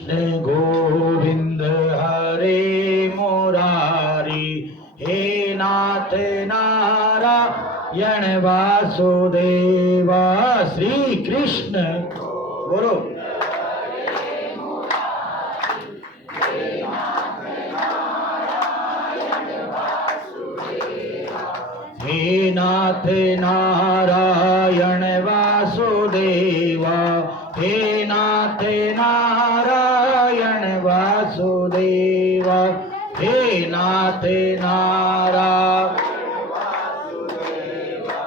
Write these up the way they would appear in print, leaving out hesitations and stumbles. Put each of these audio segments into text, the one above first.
कृष्ण गोविंद हरे मुरारी, हे नाथ नारायण वासुदेवा। श्री कृष्ण बोलो। हे नाथ नारायण वासुदेवा, हे नाथ नारायण वासुदेवा, हे नाथ नारायण वासुदेवा,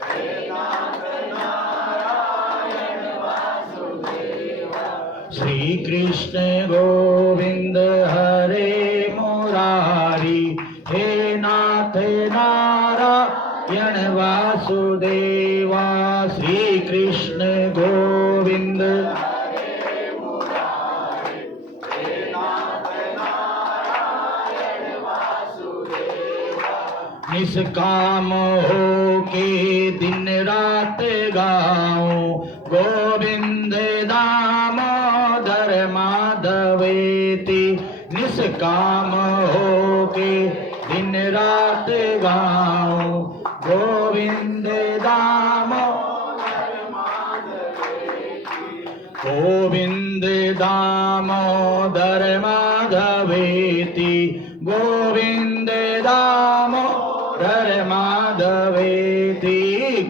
हे नाथ नारायण वासुदेवा। श्री कृष्ण गोविंद हरे मुरारी, हे नाथ नारायण वासुदेवा। श्री कृष्ण गोविंद हरे मुरारी, हे नाथ नारायण वासुदेवा। निष्काम हो के दिन रात गाऊं, गोविंद दामोदर माधवेति। निष्काम हो के दिन रात गाऊं, गोविंद दामोदर माधवेति। गोविंद दामोदर माधवेति, गोविंद दामोदर माधवेति,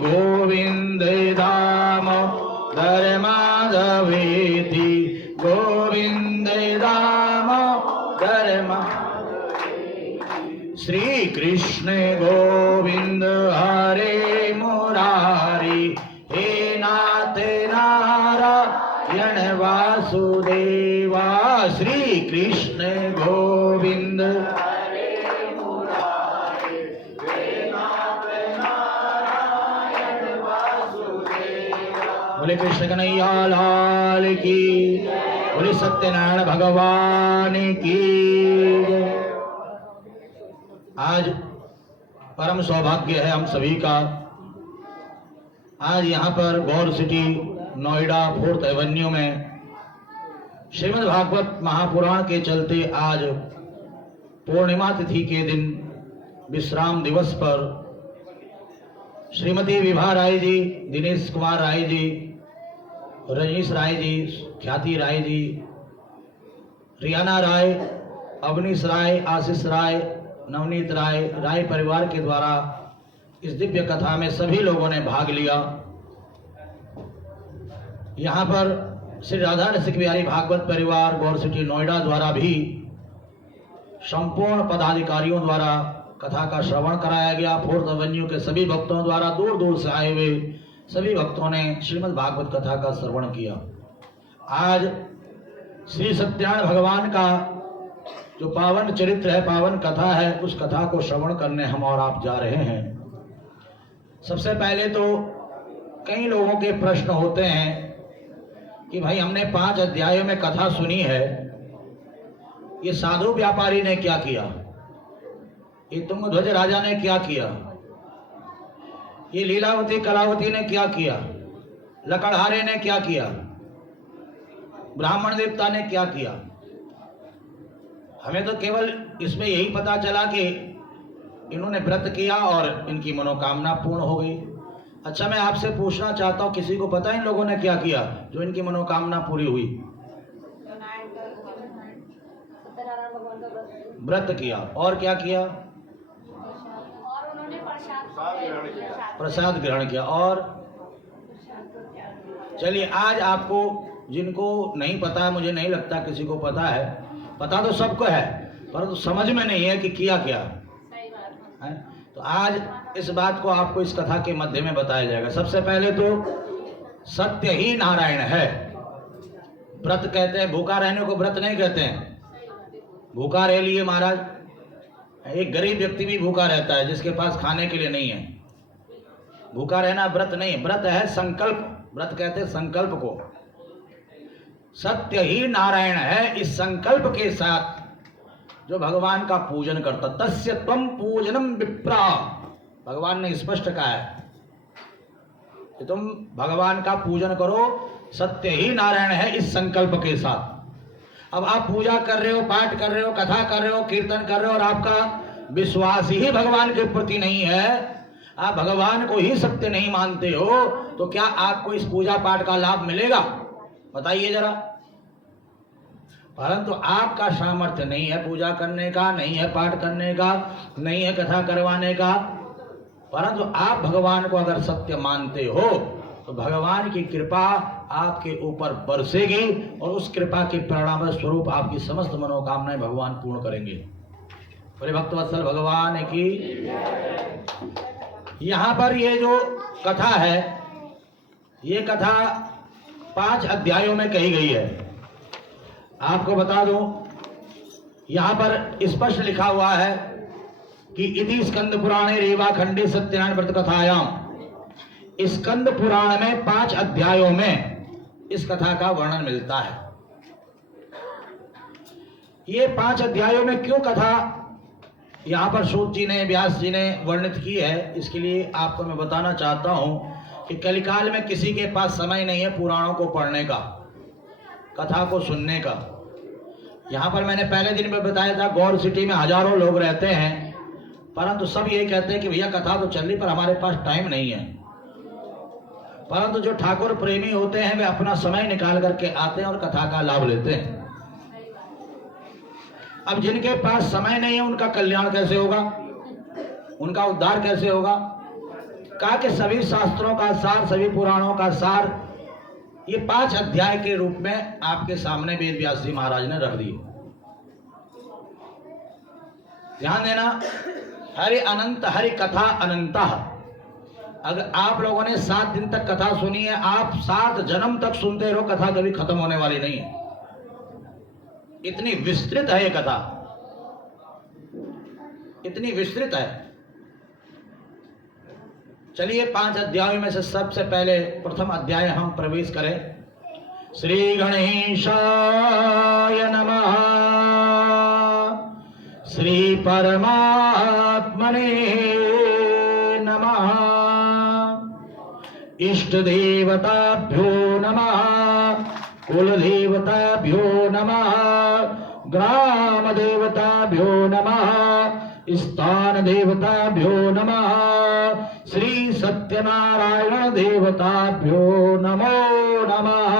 गोविंद दामोदर माधवेति, गोविंद दामोदर माधवेति। श्री कृष्ण गोविंद हरे मुरारी, हे नाथ नारायण वासुदेवा। श्री कृष्ण गोविंद हरे मुरारी, हे नाथ नारायण वासुदेवा। बोले कृष्ण कन्हैया लाल की, बोले सत्यनारायण भगवान की। आज परम सौभाग्य है हम सभी का, आज यहाँ पर गौर सिटी नोएडा 4th एवेन्यू में श्रीमद् भागवत महापुराण के चलते आज पूर्णिमा तिथि के दिन विश्राम दिवस पर श्रीमती विभा राय जी, दिनेश कुमार राय जी, रजनीश राय जी, ख्याति राय जी, रियाना राय, अवनीश राय, आशीष राय, नवनीत राय, राय परिवार के द्वारा इस दिव्य कथा में सभी लोगों ने भाग लिया। यहाँ पर श्री राधा रसिक बिहारी भागवत परिवार गौर सिटी नोएडा द्वारा भी संपूर्ण पदाधिकारियों द्वारा कथा का श्रवण कराया गया। 4th एवेन्यू के सभी भक्तों द्वारा दूर दूर से आए हुए सभी भक्तों ने श्रीमद् भागवत कथा का श्रवण किया। आज श्री सत्यनारायण भगवान का जो पावन चरित्र है, पावन कथा है, उस कथा को श्रवण करने हम और आप जा रहे हैं। सबसे पहले तो कई लोगों के प्रश्न होते हैं कि भाई हमने 5 अध्यायों में कथा सुनी है, ये साधु व्यापारी ने क्या किया, ये तुंगध्वज राजा ने क्या किया, ये लीलावती कलावती ने क्या किया, लकड़हारे ने क्या किया, ब्राह्मण देवता ने क्या किया। हमें तो केवल इसमें यही पता चला कि इन्होंने व्रत किया और इनकी मनोकामना पूर्ण हो गई। अच्छा, मैं आपसे पूछना चाहता हूँ, किसी को पता इन लोगों ने क्या किया जो इनकी मनोकामना पूरी हुई? व्रत किया और क्या किया? और उन्होंने प्रसाद ग्रहण किया। और चलिए, आज आपको जिनको नहीं पता, मुझे नहीं लगता किसी को पता है, पता तो सबको है परंतु समझ में नहीं है कि किया क्या है। तो आज इस बात को आपको इस कथा के मध्य में बताया जाएगा। सबसे पहले तो सत्य ही नारायण है। व्रत कहते हैं, भूखा रहने को व्रत नहीं कहते हैं। भूखा रह लिए महाराज, एक गरीब व्यक्ति भी भूखा रहता है जिसके पास खाने के लिए नहीं है। भूखा रहना व्रत नहीं, व्रत है संकल्प। व्रत कहते हैं संकल्प को। सत्य ही नारायण है, इस संकल्प के साथ जो भगवान का पूजन करता, तस्य त्वं पूजनम विप्रा, भगवान ने स्पष्ट कहा है कि तुम भगवान का पूजन करो, सत्य ही नारायण है, इस संकल्प के साथ। अब आप पूजा कर रहे हो, पाठ कर रहे हो, कथा कर रहे हो, कीर्तन कर रहे हो और आपका विश्वास ही भगवान के प्रति नहीं है, आप भगवान को ही सत्य नहीं मानते हो, तो क्या आपको इस पूजा पाठ का लाभ मिलेगा? बताइए जरा। परंतु आपका सामर्थ्य नहीं है पूजा करने का, नहीं है पाठ करने का, नहीं है कथा करवाने का, परंतु आप भगवान को अगर सत्य मानते हो तो भगवान की कृपा आपके ऊपर बरसेगी और उस कृपा के परिणाम स्वरूप आपकी समस्त मनोकामनाएं भगवान पूर्ण करेंगे। बोले भक्तवत्सल भगवान की। यहाँ पर ये जो कथा है, ये कथा 5 अध्यायों में कही गई है। आपको बता दूं, यहाँ पर स्पष्ट लिखा हुआ है कि इति स्कंद पुराणे रेवा खंडे सत्यनारायण व्रत कथायाम, स्कंद पुराण में 5 अध्यायों में इस कथा का वर्णन मिलता है। ये 5 अध्यायों में क्यों कथा यहाँ पर सूत जी ने, व्यास जी ने वर्णित की है, इसके लिए आपको मैं बताना चाहता हूं कि कलिकाल में किसी के पास समय नहीं है पुराणों को पढ़ने का, कथा को सुनने का। यहाँ पर मैंने पहले दिन में बताया था, गौर सिटी में हजारों लोग रहते हैं, परंतु सब ये कहते हैं कि भैया कथा तो चल रही पर हमारे पास टाइम नहीं है। परंतु जो ठाकुर प्रेमी होते हैं वे अपना समय निकाल करके आते हैं और कथा का लाभ लेते हैं। अब जिनके पास समय नहीं है उनका कल्याण कैसे होगा, उनका उद्धार कैसे होगा? कहा कि सभी शास्त्रों का सार, सभी पुराणों का सार ये 5 अध्याय के रूप में आपके सामने वेद व्यास जी महाराज ने रख दिए। ध्यान देना, हरि अनंत हरि कथा अनंता। अगर आप लोगों ने 7 दिन तक कथा सुनी है, आप 7 जन्म तक सुनते रहो, कथा कभी खत्म होने वाली नहीं है। इतनी विस्तृत है ये कथा, इतनी विस्तृत है। चलिए 5 अध्यायों में से सबसे पहले प्रथम अध्याय हम प्रवेश करें। श्री गणेशाय नमः, श्री परमात्मने नमः, इष्ट देवताभ्यो नमः, कुल देवताभ्यो नमः, ग्राम देवताभ्यो नमः, स्थान देवताभ्यो नमः, श्री सत्यनारायण देवताभ्यो नमो नमः।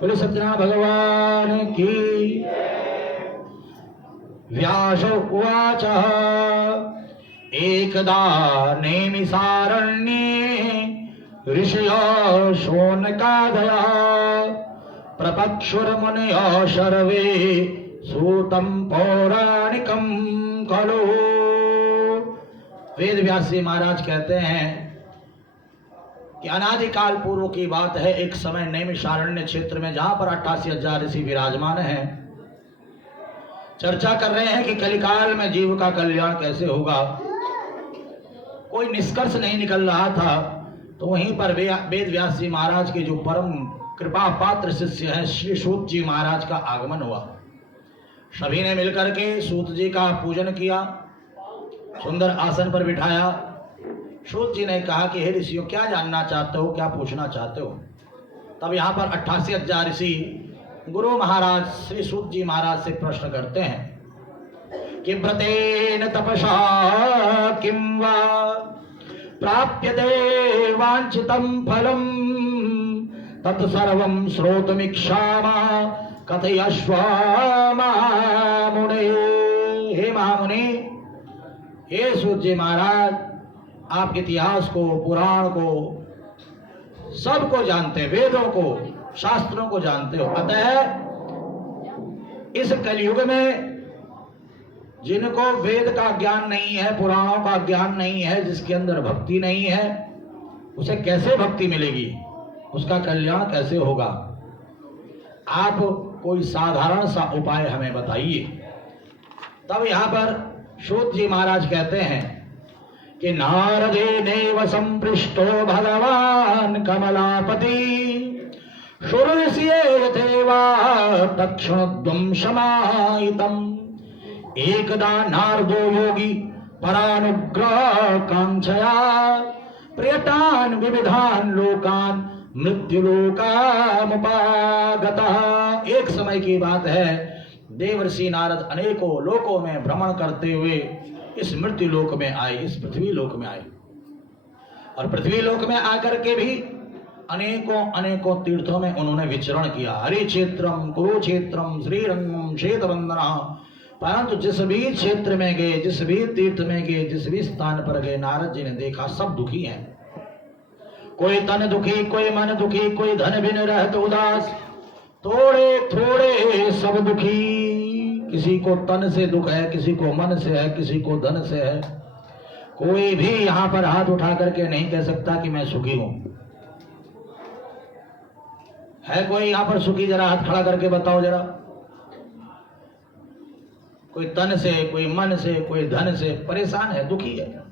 बोले सत्यनारायण भगवान की। व्यास उवाच एकदा नेमिसारण्ये ऋषयो शौनकादयः प्रपक्षुर्मुनयो सर्वे सूतं पौराणिकं खलु। वेद व्यास जी महाराज कहते हैं कि अनादिकाल पूर्व की बात है, एक समय नैमिषारण्य क्षेत्र में जहां पर 88,000 ऋषि विराजमान हैं, चर्चा कर रहे हैं कि कलिकाल में जीव का कल्याण कैसे होगा। कोई निष्कर्ष नहीं निकल रहा था, तो वहीं पर वेद व्यास जी महाराज के जो परम कृपा पात्र शिष्य हैं श्री सूत जी महाराज का आगमन हुआ। सभी ने मिलकर के सूत जी का पूजन किया, सुंदर आसन पर बिठाया। सूत जी ने कहा कि हे ऋषियों, क्या जानना चाहते हो, क्या पूछना चाहते हो? तब यहाँ पर 88,000 ऋषि गुरु महाराज श्री सूत जी महाराज से प्रश्न करते हैं कि व्रतेन तपसा किं वा प्राप्यते वांछितं फलम् तत्सर्वं श्रोतुमिच्छामः कथयस्व महामुने। हे महामुनि, हे सूत जी महाराज, आप इतिहास को, पुराण को, सबको जानते, वेदों को, शास्त्रों को जानते हो। अतः इस कलयुग में जिनको वेद का ज्ञान नहीं है, पुराणों का ज्ञान नहीं है, जिसके अंदर भक्ति नहीं है, उसे कैसे भक्ति मिलेगी, उसका कल्याण कैसे होगा? आप कोई साधारण सा उपाय हमें बताइए। तब यहाँ पर सूत जी महाराज कहते हैं कि नारदेनैव संपृष्टो भगवान कमलापति शुरुष्ये यथेवा तक्षणोद्वं समाहितम् एकदा नारदो योगी परानुग्रह कांक्षया प्रियतान विविधान लोकान मृत्युलोकामुपागतः। एक समय की बात है, देवर्षि नारद अनेकों लोकों में भ्रमण करते हुए इस मृत्यु लोक में आए, इस पृथ्वी लोक में आए। और पृथ्वी लोक में आकर के भी अनेकों अनेकों तीर्थों में उन्होंने विचरण किया। हरि क्षेत्रम, कुरुक्षेत्रम, श्रीरंगम, श्वेतवंदना। परंतु जिस भी क्षेत्र में गए, जिस भी तीर्थ में गए, जिस भी स्थान पर गए, नारद जी ने देखा सब दुखी हैं। कोई तन दुखी, कोई मन दुखी, कोई धन बिन रहत उदास, थोड़े थोड़े सब दुखी। किसी को तन से दुख है, किसी को मन से है, किसी को धन से है। कोई भी यहाँ पर हाथ उठा करके नहीं कह सकता कि मैं सुखी हूं। है कोई यहाँ पर सुखी? जरा हाथ खड़ा करके बताओ जरा। कोई तन से, कोई मन से, कोई धन से परेशान है, दुखी है।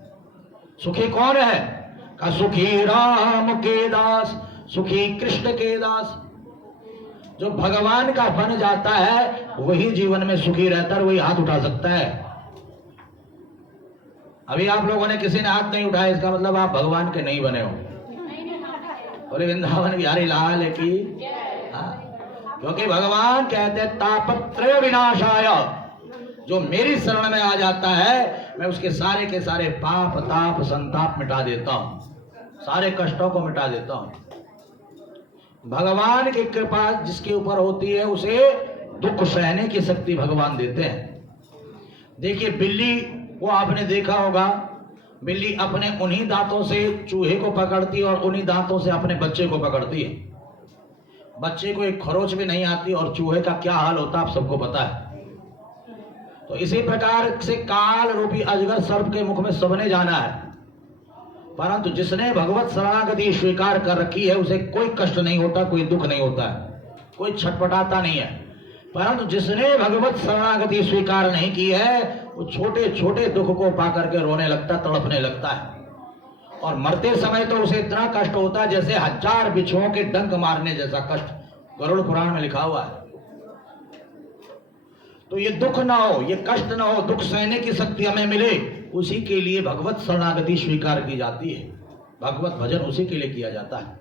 सुखी कौन है? का सुखी राम के दास, सुखी कृष्ण के दास। जो भगवान का बन जाता है वही जीवन में सुखी रहता है, वही हाथ उठा सकता है। अभी आप लोगों ने किसी ने हाथ नहीं उठाया, इसका मतलब आप भगवान के नहीं बने हो। और वृंदावन बिहारी लाल की, क्योंकि भगवान कहते तापत्रय विनाशाय, जो मेरी शरण में आ जाता है मैं उसके सारे के सारे पाप ताप संताप मिटा देता हूं, सारे कष्टों को मिटा देता हूं। भगवान की कृपा जिसके ऊपर होती है उसे दुख सहने की शक्ति भगवान देते हैं। देखिए बिल्ली को आपने देखा होगा, बिल्ली अपने उन्हीं दांतों से चूहे को पकड़ती है और उन्हीं दांतों से अपने बच्चे को पकड़ती है। बच्चे को एक खरोच भी नहीं आती और चूहे का क्या हाल होता आप सबको पता है। तो इसी प्रकार से काल रूपी अजगर सर्प के मुख में सबने जाना है, परंतु जिसने भगवत शरणागति स्वीकार कर रखी है उसे कोई कष्ट नहीं होता, कोई दुख नहीं होता है, कोई छटपटाता नहीं है। परंतु जिसने भगवत शरणागति स्वीकार नहीं की है वो छोटे छोटे दुख को पाकर के रोने लगता, तड़पने लगता है। और मरते समय तो उसे इतना कष्ट होता है जैसे 1000 बिच्छुओं के डंक मारने जैसा कष्ट, गरुड़ पुराण में लिखा हुआ है। तो ये दुख ना हो, ये कष्ट ना हो, दुख सहने की शक्ति हमें मिले, उसी के लिए भगवत शरणागति स्वीकार की जाती है, भगवत भजन उसी के लिए किया जाता है।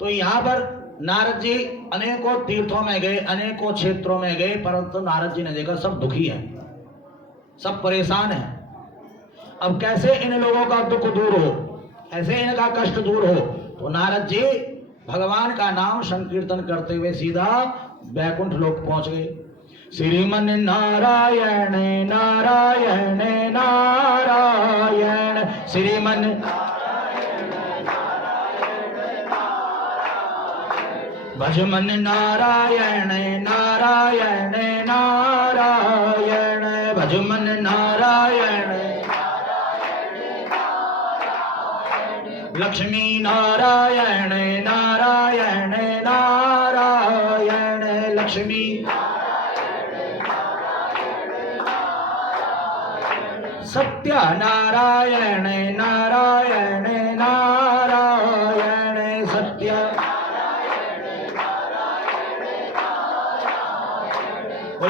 तो यहाँ पर नारद जी अनेकों तीर्थों में गए, अनेकों क्षेत्रों में गए, परंतु नारद जी ने देखा सब दुखी हैं, सब परेशान हैं। अब कैसे इन लोगों का दुख दूर हो, कैसे इनका कष्ट दूर हो? तो नारद जी भगवान का नाम संकीर्तन करते हुए सीधा वैकुंठ लोक पहुंच गए। श्रीमन नारायण नारायण नारायण, श्रीमन भजमन नारायण नारायण नारायण, भजमन नारायण लक्ष्मी नारायण नारायण नारायण, लक्ष्मी सत्य नारायण नारायण नारायण, सत्य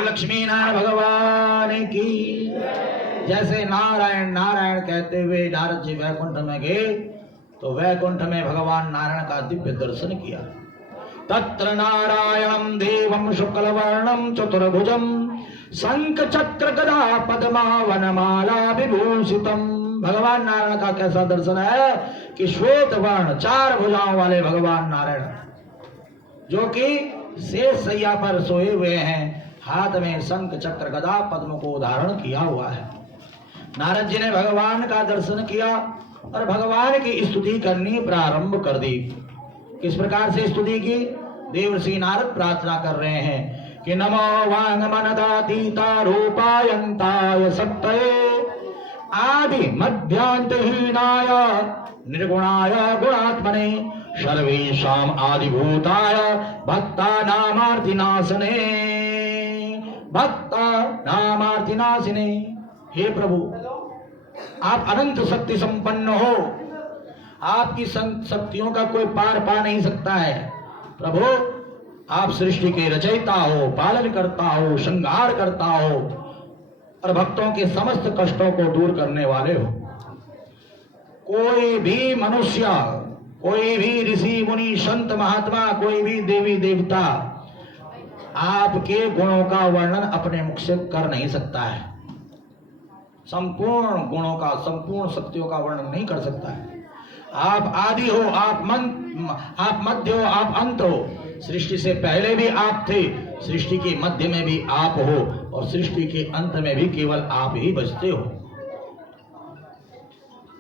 लक्ष्मी नारायण भगवान की। जैसे नारायण नारायण कहते हुए नारद जी वैकुंठ में गए तो वैकुंठ में भगवान नारायण का दिव्य दर्शन किया। तत्र नारायणं देवं शुक्लवर्णं चतुर्भुजं शंख चक्र गदा पद्मा वनमाला विभूषितम। भगवान नारायण का कैसा दर्शन है कि श्वेत वर्ण 4 भुजाओं वाले भगवान नारायण, जो कि शेष सैया पर सोए हुए हैं, हाथ में शंख चक्र गदा पद्म को धारण किया हुआ है। नारद जी ने भगवान का दर्शन किया और भगवान की स्तुति करनी प्रारंभ कर दी। किस प्रकार से स्तुति की? देवर्षि नारद प्रार्थना कर रहे हैं कि नमो वांग मनदातीता रूपायंताय सत्तये आदि मध्यांतहीनाय निर्गुणाय गुणात्मने सर्वेषां आदिभूताय भक्तानामार्तिनाशने, भक्तानामार्तिनाशने। हे प्रभु, आप अनंत शक्ति संपन्न हो, आपकी शक्तियों का कोई पार पा नहीं सकता है। प्रभु, आप सृष्टि के रचयिता हो, पालन करता हो, श्रृंगार करता हो और भक्तों के समस्त कष्टों को दूर करने वाले हो। कोई भी मनुष्य, कोई भी ऋषि मुनि संत महात्मा, कोई भी देवी देवता आपके गुणों का वर्णन अपने मुख से कर नहीं सकता है, संपूर्ण गुणों का, संपूर्ण शक्तियों का वर्णन नहीं कर सकता है। आप आदि हो, आप मध्य हो, आप अंत हो। सृष्टि से पहले भी आप थे, सृष्टि के मध्य में भी आप हो, और सृष्टि के अंत में भी केवल आप ही बचते हो।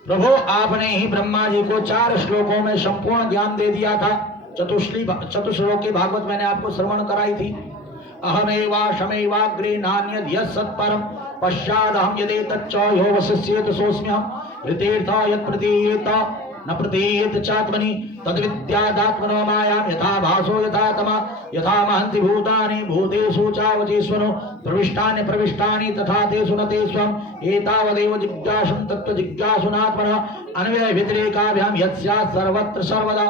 प्रभु, आपने ही ब्रह्मा जी को 4 श्लोकों में संपूर्ण ज्ञान दे दिया था। चतुश्लोक की भागवत मैंने आपको श्रवण कराई थी। अहमेवा शमेवाग्रे नान्यद यत्सत्परम पश्चादहम यदेतच्च यो वसिष्येत सोऽस्म्यहम् ऋतेर्था यत् प्रतीयेत न प्रतीयेत चात्मनि तद्विद्यादात्मनो मायां यथा भासो यथा तमा यथा महन्ति भूतानि भूतेषु चावचेष्वनो प्रविष्टानि तथा तेषु न ते स्वम् एतावदेव जिज्ञासुं तत्त्वजिज्ञासुनात्मनः अन्वय व्यतिरेकाभ्यां यत्स्यात् सर्वत्र सर्वदा।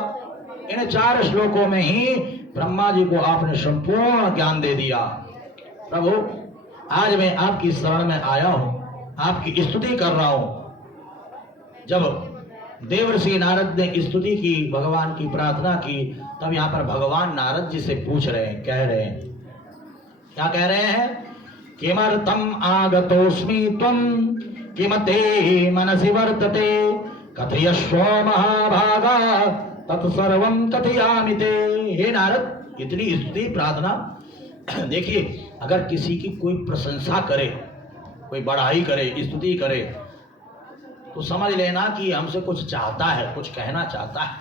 इन 4 श्लोकों में ही ब्रह्मा जी को आपने संपूर्ण ज्ञान दे दिया। प्रभु, आज मैं आपकी शरण में आया हूं, आपकी स्तुति कर रहा हूं। जब देवर्षि नारद ने स्तुति की, भगवान की प्रार्थना की, तब यहाँ पर भगवान नारद जी से पूछ रहे हैं, कह रहे हैं, क्या कह रहे हैं? किमर्थम आगतोस्मि त्वं किमते मनसि वर्तते कथयस्व महाभागा तत्सर्वं कथयामि ते। हे नारद, इतनी स्तुति प्रार्थना। देखिए, अगर किसी की कोई प्रशंसा करे, कोई बड़ाई करे, स्तुति करे, तो समझ लेना कि हमसे कुछ चाहता है, कुछ कहना चाहता है।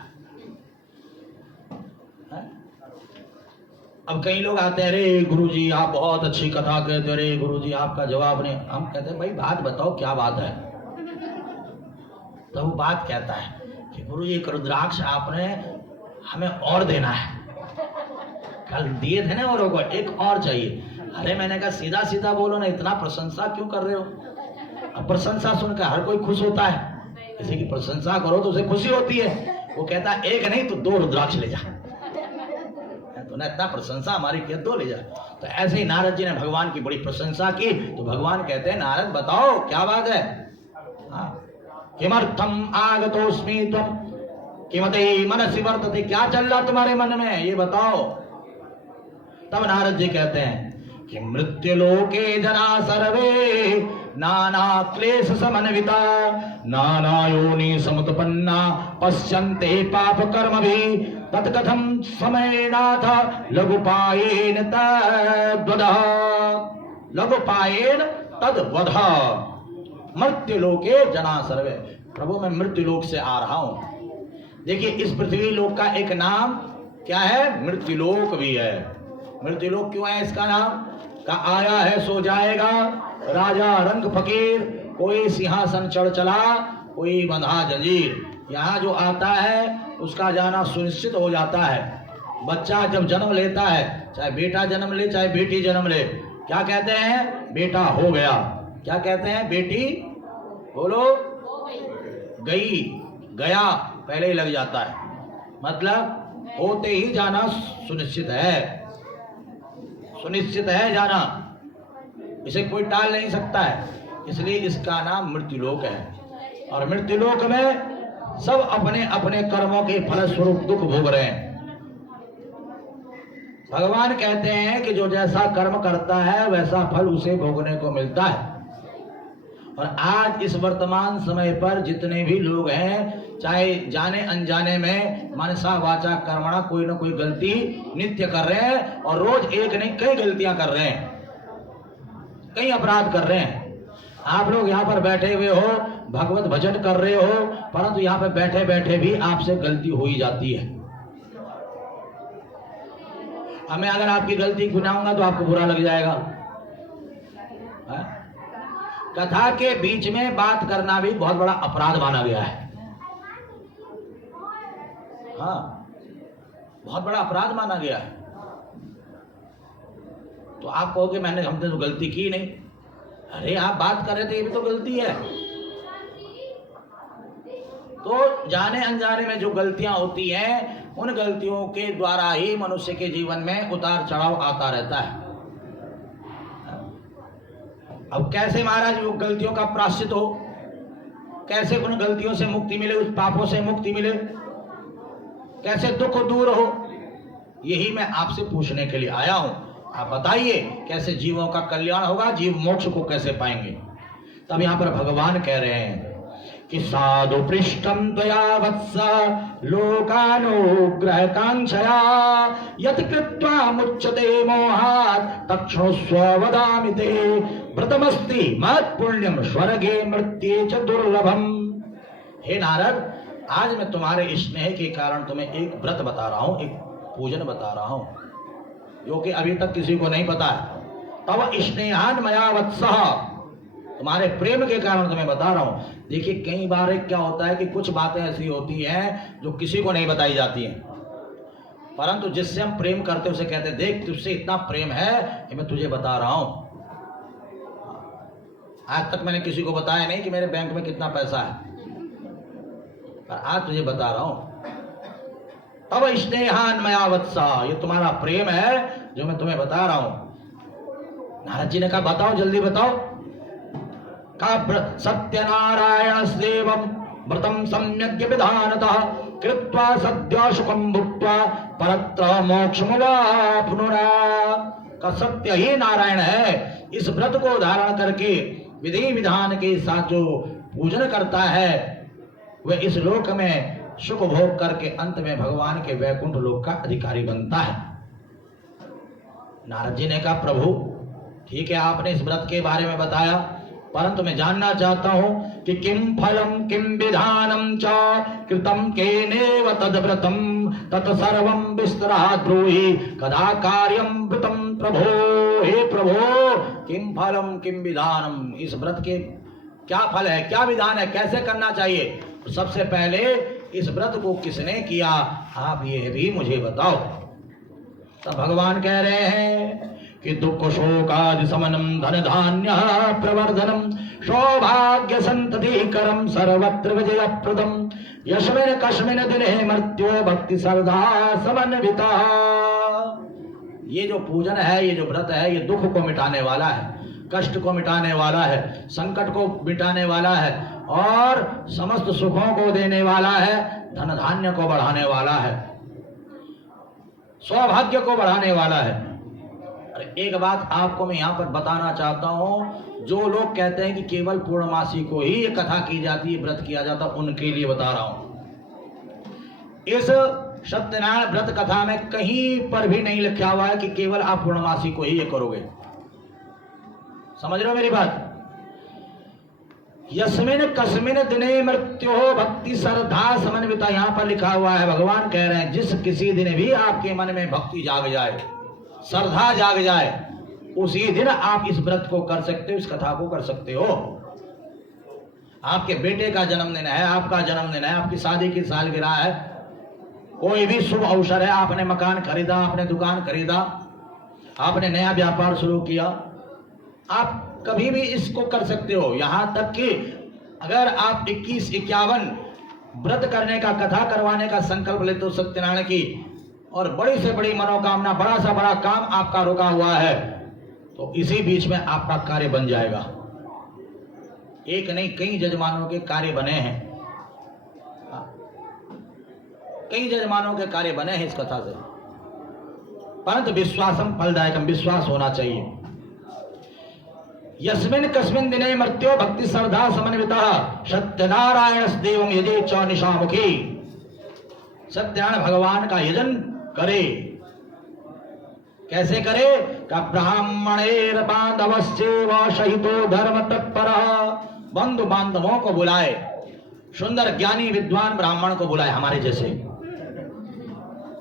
अब कई लोग आते हैं, अरे गुरुजी आप बहुत अच्छी कथा कहते, अरे गुरुजी आपका जवाब नहीं। हम कहते हैं, भाई बात बताओ, क्या बात है? तो वो बात कहता है कि गुरुजी एक रुद्राक्ष आपने हमें और देना है, कल दिए थे ना औरों को, एक और चाहिए। अरे मैंने कहा सीधा सीधा बोलो ना, इतना प्रशंसा क्यों कर रहे हो? अब प्रशंसा सुनकर हर कोई खुश होता है, किसी की प्रशंसा करो तो उसे खुशी होती है। वो कहता है एक नहीं तो 2 रुद्राक्ष ले जा, तूने इतना प्रशंसा हमारी किया, 2 ले जा। तो ऐसे ही नारद जी ने भगवान की बड़ी प्रशंसा की, तो भगवान कहते हैं, नारद बताओ क्या बात है? किमर्थम आगतोस्मि त्वं किमते मनसि वर्तते, क्या चल रहा तुम्हारे मन में, ये बताओ। तब नारद जी कहते हैं कि मृत्युलोके जना सर्वे नाना क्लेश समन्विता नाना योनि समुत्पन्ना पश्यन्ते पाप कर्म भी तत्कथम समयनाथ लघुपायेन तद्वदः लघुपायेन तद्वदः मृत्युलोके जना सर्वे। प्रभु, मैं मृत्युलोक से आ रहा हूं। देखिए, इस पृथ्वी लोक का एक नाम क्या है? मृत्युलोक भी है। मृत्युलोक क्यों है इसका नाम? का आया है सो जाएगा, राजा रंग फकीर, कोई सिंहासन चढ़ चला, कोई बंधा जंजीर। यहाँ जो आता है उसका जाना सुनिश्चित हो जाता है। बच्चा जब जन्म लेता है, चाहे बेटा जन्म ले चाहे बेटी जन्म ले, क्या कहते हैं? बेटा हो गया। क्या कहते हैं? बेटी बोलो गई, गया पहले ही लग जाता है, मतलब होते ही जाना सुनिश्चित है, सुनिश्चित है जाना, इसे कोई टाल नहीं सकता है। इसलिए इसका नाम मृत्युलोक है। और मृत्युलोक में सब अपने अपने कर्मों के फलस्वरूप दुख भोग रहे हैं। भगवान कहते हैं कि जो जैसा कर्म करता है वैसा फल उसे भोगने को मिलता है। और आज इस वर्तमान समय पर जितने भी लोग हैं, चाहे जाने अनजाने में मनसा वाचा कर्मणा कोई ना कोई गलती नित्य कर रहे हैं, और रोज एक नहीं कई गलतियां कर रहे हैं, कई अपराध कर रहे हैं। आप लोग यहाँ पर बैठे हुए हो, भगवत भजन कर रहे हो, परंतु यहाँ पर बैठे बैठे भी आपसे गलती हो ही जाती है। अब मैं अगर आपकी गलती गिनाऊंगा तो आपको बुरा लग जाएगा। कथा के बीच में बात करना भी बहुत बड़ा अपराध माना गया है। हाँ, बहुत बड़ा अपराध माना गया है। तो आप कहोगे मैंने हमने तो गलती की नहीं। अरे आप बात कर रहे थे, ये भी तो गलती है। तो जाने अनजाने में जो गलतियां होती हैं, उन गलतियों के द्वारा ही मनुष्य के जीवन में उतार चढ़ाव आता रहता है। अब कैसे महाराज वो गलतियों का प्रायश्चित हो, कैसे उन गलतियों से मुक्ति मिले, उस पापों से मुक्ति मिले, कैसे दुख दूर हो, यही मैं आपसे पूछने के लिए आया हूं। आप बताइए कैसे जीवों का कल्याण होगा, जीव मोक्ष को कैसे पाएंगे। तब यहाँ पर भगवान कह रहे हैं कि साधु पृष्ठम त्वया वत्स लोकानुग्रह कांक्षया यत् कृत्वा मुच्यते मोहात् तक्षणुस्व वदामि ते व्रतमस्ति महत् पुण्यम स्वर्गे मृत्ये च दुर्लभम। हे नारद, आज मैं तुम्हारे स्नेह के कारण तुम्हें एक व्रत बता रहा हूं, एक पूजन बता रहा हूं जो कि अभी तक किसी को नहीं पता है। तब स्नेहान मया वत्सः, तुम्हारे प्रेम के कारण तुम्हें बता रहा हूं। देखिए कई बार क्या होता है कि कुछ बातें ऐसी होती हैं जो किसी को नहीं बताई जाती हैं, परंतु जिससे हम प्रेम करते हैं उसे कहते हैं देख तुझसे इतना प्रेम है कि मैं तुझे बता रहा हूं। आज तक मैंने किसी को बताया नहीं कि मेरे बैंक में कितना पैसा है, पर आज तुझे बता रहा हूं। तब स्नेहान मया वत्सा, ये तुम्हारा प्रेम है जो मैं तुम्हें बता रहा हूं। नारद जी ने कहा बताओ, जल्दी बताओ। सत्यनारायण सेवम व्रतम सम्यग् विधानतः कृत्वा सद्य सुखम भुक्त्वा परत्र मोक्षमुवाप्नुना। का सत्य ही नारायण है, इस व्रत को धारण करके विधि विधान के साथ जो पूजन करता है वह इस लोक में सुख भोग करके अंत में भगवान के वैकुंठ लोक का अधिकारी बनता है। नारद जी ने कहा प्रभु ठीक है, आपने इस व्रत के बारे में बताया, परंतु मैं जानना चाहता हूं कि किम फलम किम विधानम च कृतम केनेव तद्व्रतम तत्सर्वं विस्तरात् ब्रूहि कदा कार्यम व्रतम प्रभो। हे प्रभो, किम फलम किम विधानम, इस व्रत के क्या फल है, क्या विधान है, कैसे करना चाहिए। सबसे पहले इस व्रत को किसने किया, आप ये भी मुझे बताओ। तब भगवान कह रहे हैं कि दुख शोकादि समनम धन धान्य प्रवर्धनम सौभाग्य संतति करम सर्वत्र विजय प्रदम यस्मिन् कस्मिन् दिने मृत्यो भक्ति श्रद्धा समन्विता। ये जो पूजन है, ये जो व्रत है, ये दुख को मिटाने वाला है, कष्ट को मिटाने वाला है, संकट को मिटाने वाला है और समस्त सुखों को देने वाला है, धन धान्य को बढ़ाने वाला है, सौभाग्य को बढ़ाने वाला है। एक बात आपको मैं यहाँ पर बताना चाहता हूँ, जो लोग कहते हैं कि केवल पूर्णमासी को ही ये कथा की जाती है, व्रत किया जाता, उनके लिए बता रहा हूँ। इस सत्यनारायण व्रत कथा में कहीं पर भी नहीं लिखा हुआ है कि केवल आप पूर्णमासी को ही ये करोगे। समझ रहे हो मेरी बात। यस्मिन् कस्मिन् दिने मृत्यो भक्ति श्रद्धा समन्विता, यहाँ पर लिखा हुआ है। भगवान कह रहे हैं जिस किसी दिन भी आपके मन में भक्ति जाग जाए, श्रद्धा जाग जाए, उसी दिन आप इस व्रत को कर सकते हो, इस कथा को कर सकते हो। आपके बेटे का जन्मदिन है, आपका जन्मदिन है, आपकी शादी की सालगिरह है, कोई भी शुभ अवसर है, आपने मकान खरीदा, आपने दुकान खरीदा, आपने नया व्यापार शुरू किया, आप कभी भी इसको कर सकते हो। यहां तक कि अगर आप 21-51 व्रत करने का, कथा करवाने का संकल्प लेते हो सत्यनारायण की, और बड़ी से बड़ी मनोकामना, बड़ा सा बड़ा काम आपका रुका हुआ है, तो इसी बीच में आपका कार्य बन जाएगा। एक नहीं कई जजमानों के कार्य बने हैं, कई जजमानों के कार्य बने हैं इस कथा से। परंतु विश्वासम फलदायकम, विश्वास होना चाहिए। यस्मिन् कस्मिन् दिने मृत्यो भक्ति श्रद्धा समन्विता सत्यनारायण देवम यजे च निशामुखी। सत्यनारायण भगवान का यजन करे। कैसे करे? का ब्राह्मणेर बांधवस्येव सहितो धर्म तत्पर, बंधु बांधवों को बुलाए, सुंदर ज्ञानी विद्वान ब्राह्मण को बुलाए हमारे जैसे।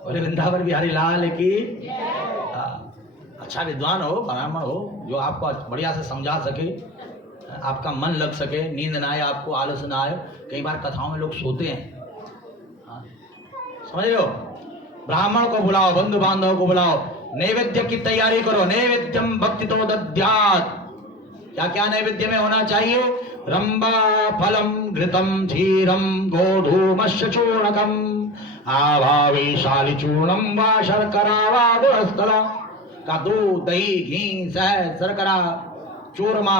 बोले वृंदावन बिहारी लाल की। अच्छा विद्वान हो, ब्राह्मण हो, जो आपको बढ़िया से समझा सके, आपका मन लग सके, नींद ना आए, आपको आलस ना आए। कई बार कथाओं में लोग सोते हैं, समझ रहे हो। ब्राह्मण को बुलाओ, बंधु बांधव को बुलाओ, नैवेद्य की तैयारी करो। नैवेद्यम भक्ति तो दद्यात्। क्या क्या नैवेद्य में होना चाहिए? रंबा फलम घृतम क्षीरम गोधूमस्य चूर्णकम आभावी शाली चूर्णम वा शर्करा वा गुड़स्थला। का दूध, दही, घी, शहद, शर्करा, चूरमा,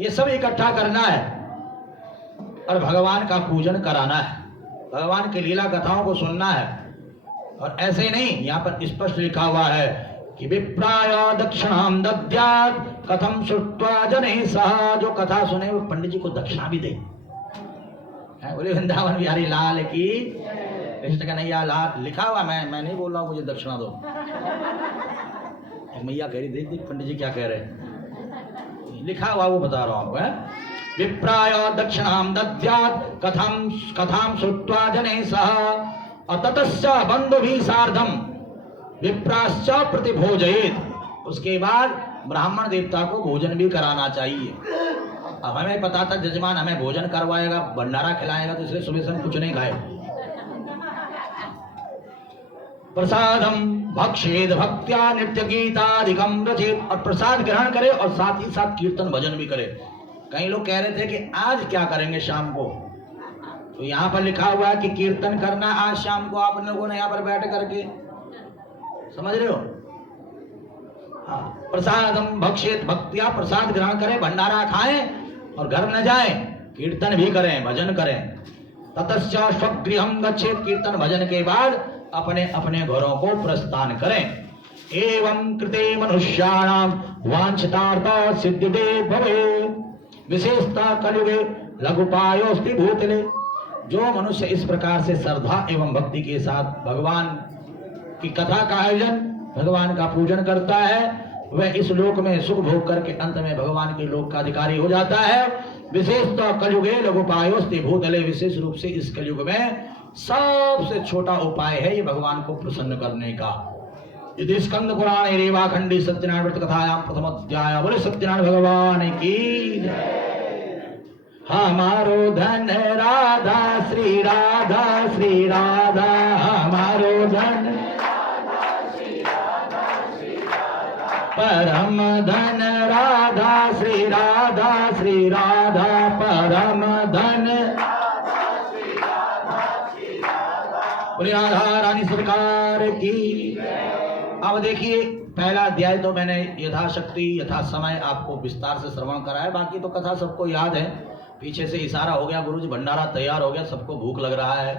ये सब इकट्ठा करना है और भगवान का पूजन कराना है, भगवान की लीला कथाओं को सुनना है। और ऐसे ही नहीं, यहाँ पर स्पष्ट लिखा हुआ है कि विप्राय दक्षिणाम दद्यात् कथम श्रुत्वा जनैः सह। जो कथा सुने वो पंडित जी को दक्षिणा भी दे। बोले वृंदावन बिहारी लाल की, कृष्ण कन्हैया लाल। लिखा हुआ, मैं नहीं बोल रहा हूँ मुझे दक्षिणा दो। एक मैया कह रही, देख देख पंडित जी क्या कह रहे हैं, लिखा हुआ वो बता रहा हूँ आपको। विप्राय दक्षिणाम दद्यात् कथां श्रुत्वा जनैः सह अततश्च बन्धुभिः सार्धं विप्राश्च प्रतिभोजयेत्। उसके बाद ब्राह्मण देवता को भोजन भी कराना चाहिए। अब हमें पता था जजमान हमें भोजन करवाएगा, भंडारा खिलाएगा, तो इसलिए सुबह से हम कुछ नहीं खाए। प्रसादम भक्षेद भक्त्या नित्य गीतादिकम रचेत। और प्रसाद ग्रहण करे और साथ ही साथ कीर्तन भजन भी करे। कई लोग कह रहे थे कि आज क्या करेंगे शाम को, तो यहाँ पर लिखा हुआ है कि कीर्तन करना आज शाम को आप लोगों ने यहाँ पर बैठ करके, समझ रहे हो। हाँ, प्रसादम भक्षेत भक्त्या, प्रसाद ग्रहण करें, भंडारा खाएं और घर न जाएं, कीर्तन भी करें, भजन करें। ततश्च स्वगृहं गच्छेत, कीर्तन भजन के बाद अपने अपने घरों को प्रस्थान करें। एवं कृते मनुष्याणां वांछितार्थ सिद्धिदे भवेत्। विशेषता कलियुगे लघुपायोस्ति भूतले। जो मनुष्य इस प्रकार से श्रद्धा एवं भक्ति के साथ भगवान की कथा का आयोजन, भगवान का पूजन करता है, वह इस लोक में सुख भोग करके अंत में भगवान के लोक का अधिकारी हो जाता है। विशेषतः कलयुगे लघुपायोस्ति भूतले। विशेष रूप से इस कलयुग में सबसे छोटा उपाय है ये भगवान को प्रसन्न करने का। यदि स्कंद पुराण रेवाखंडी सत्यनारायण व्रत कथायां प्रथम अध्याय। बोले सत्यनारायण भगवान की। हमारो धन राधा श्री राधा, श्री राधा हमारो धन, परम धन राधा श्री राधा, श्री राधा परम धन। बोले राधा रानी सरकार की। अब देखिए, पहला अध्याय तो मैंने यथाशक्ति यथा समय आपको विस्तार से श्रवण कराया। बाकी तो कथा सबको याद है। पीछे से इशारा हो गया, गुरुजी भंडारा तैयार हो गया, सबको भूख लग रहा है।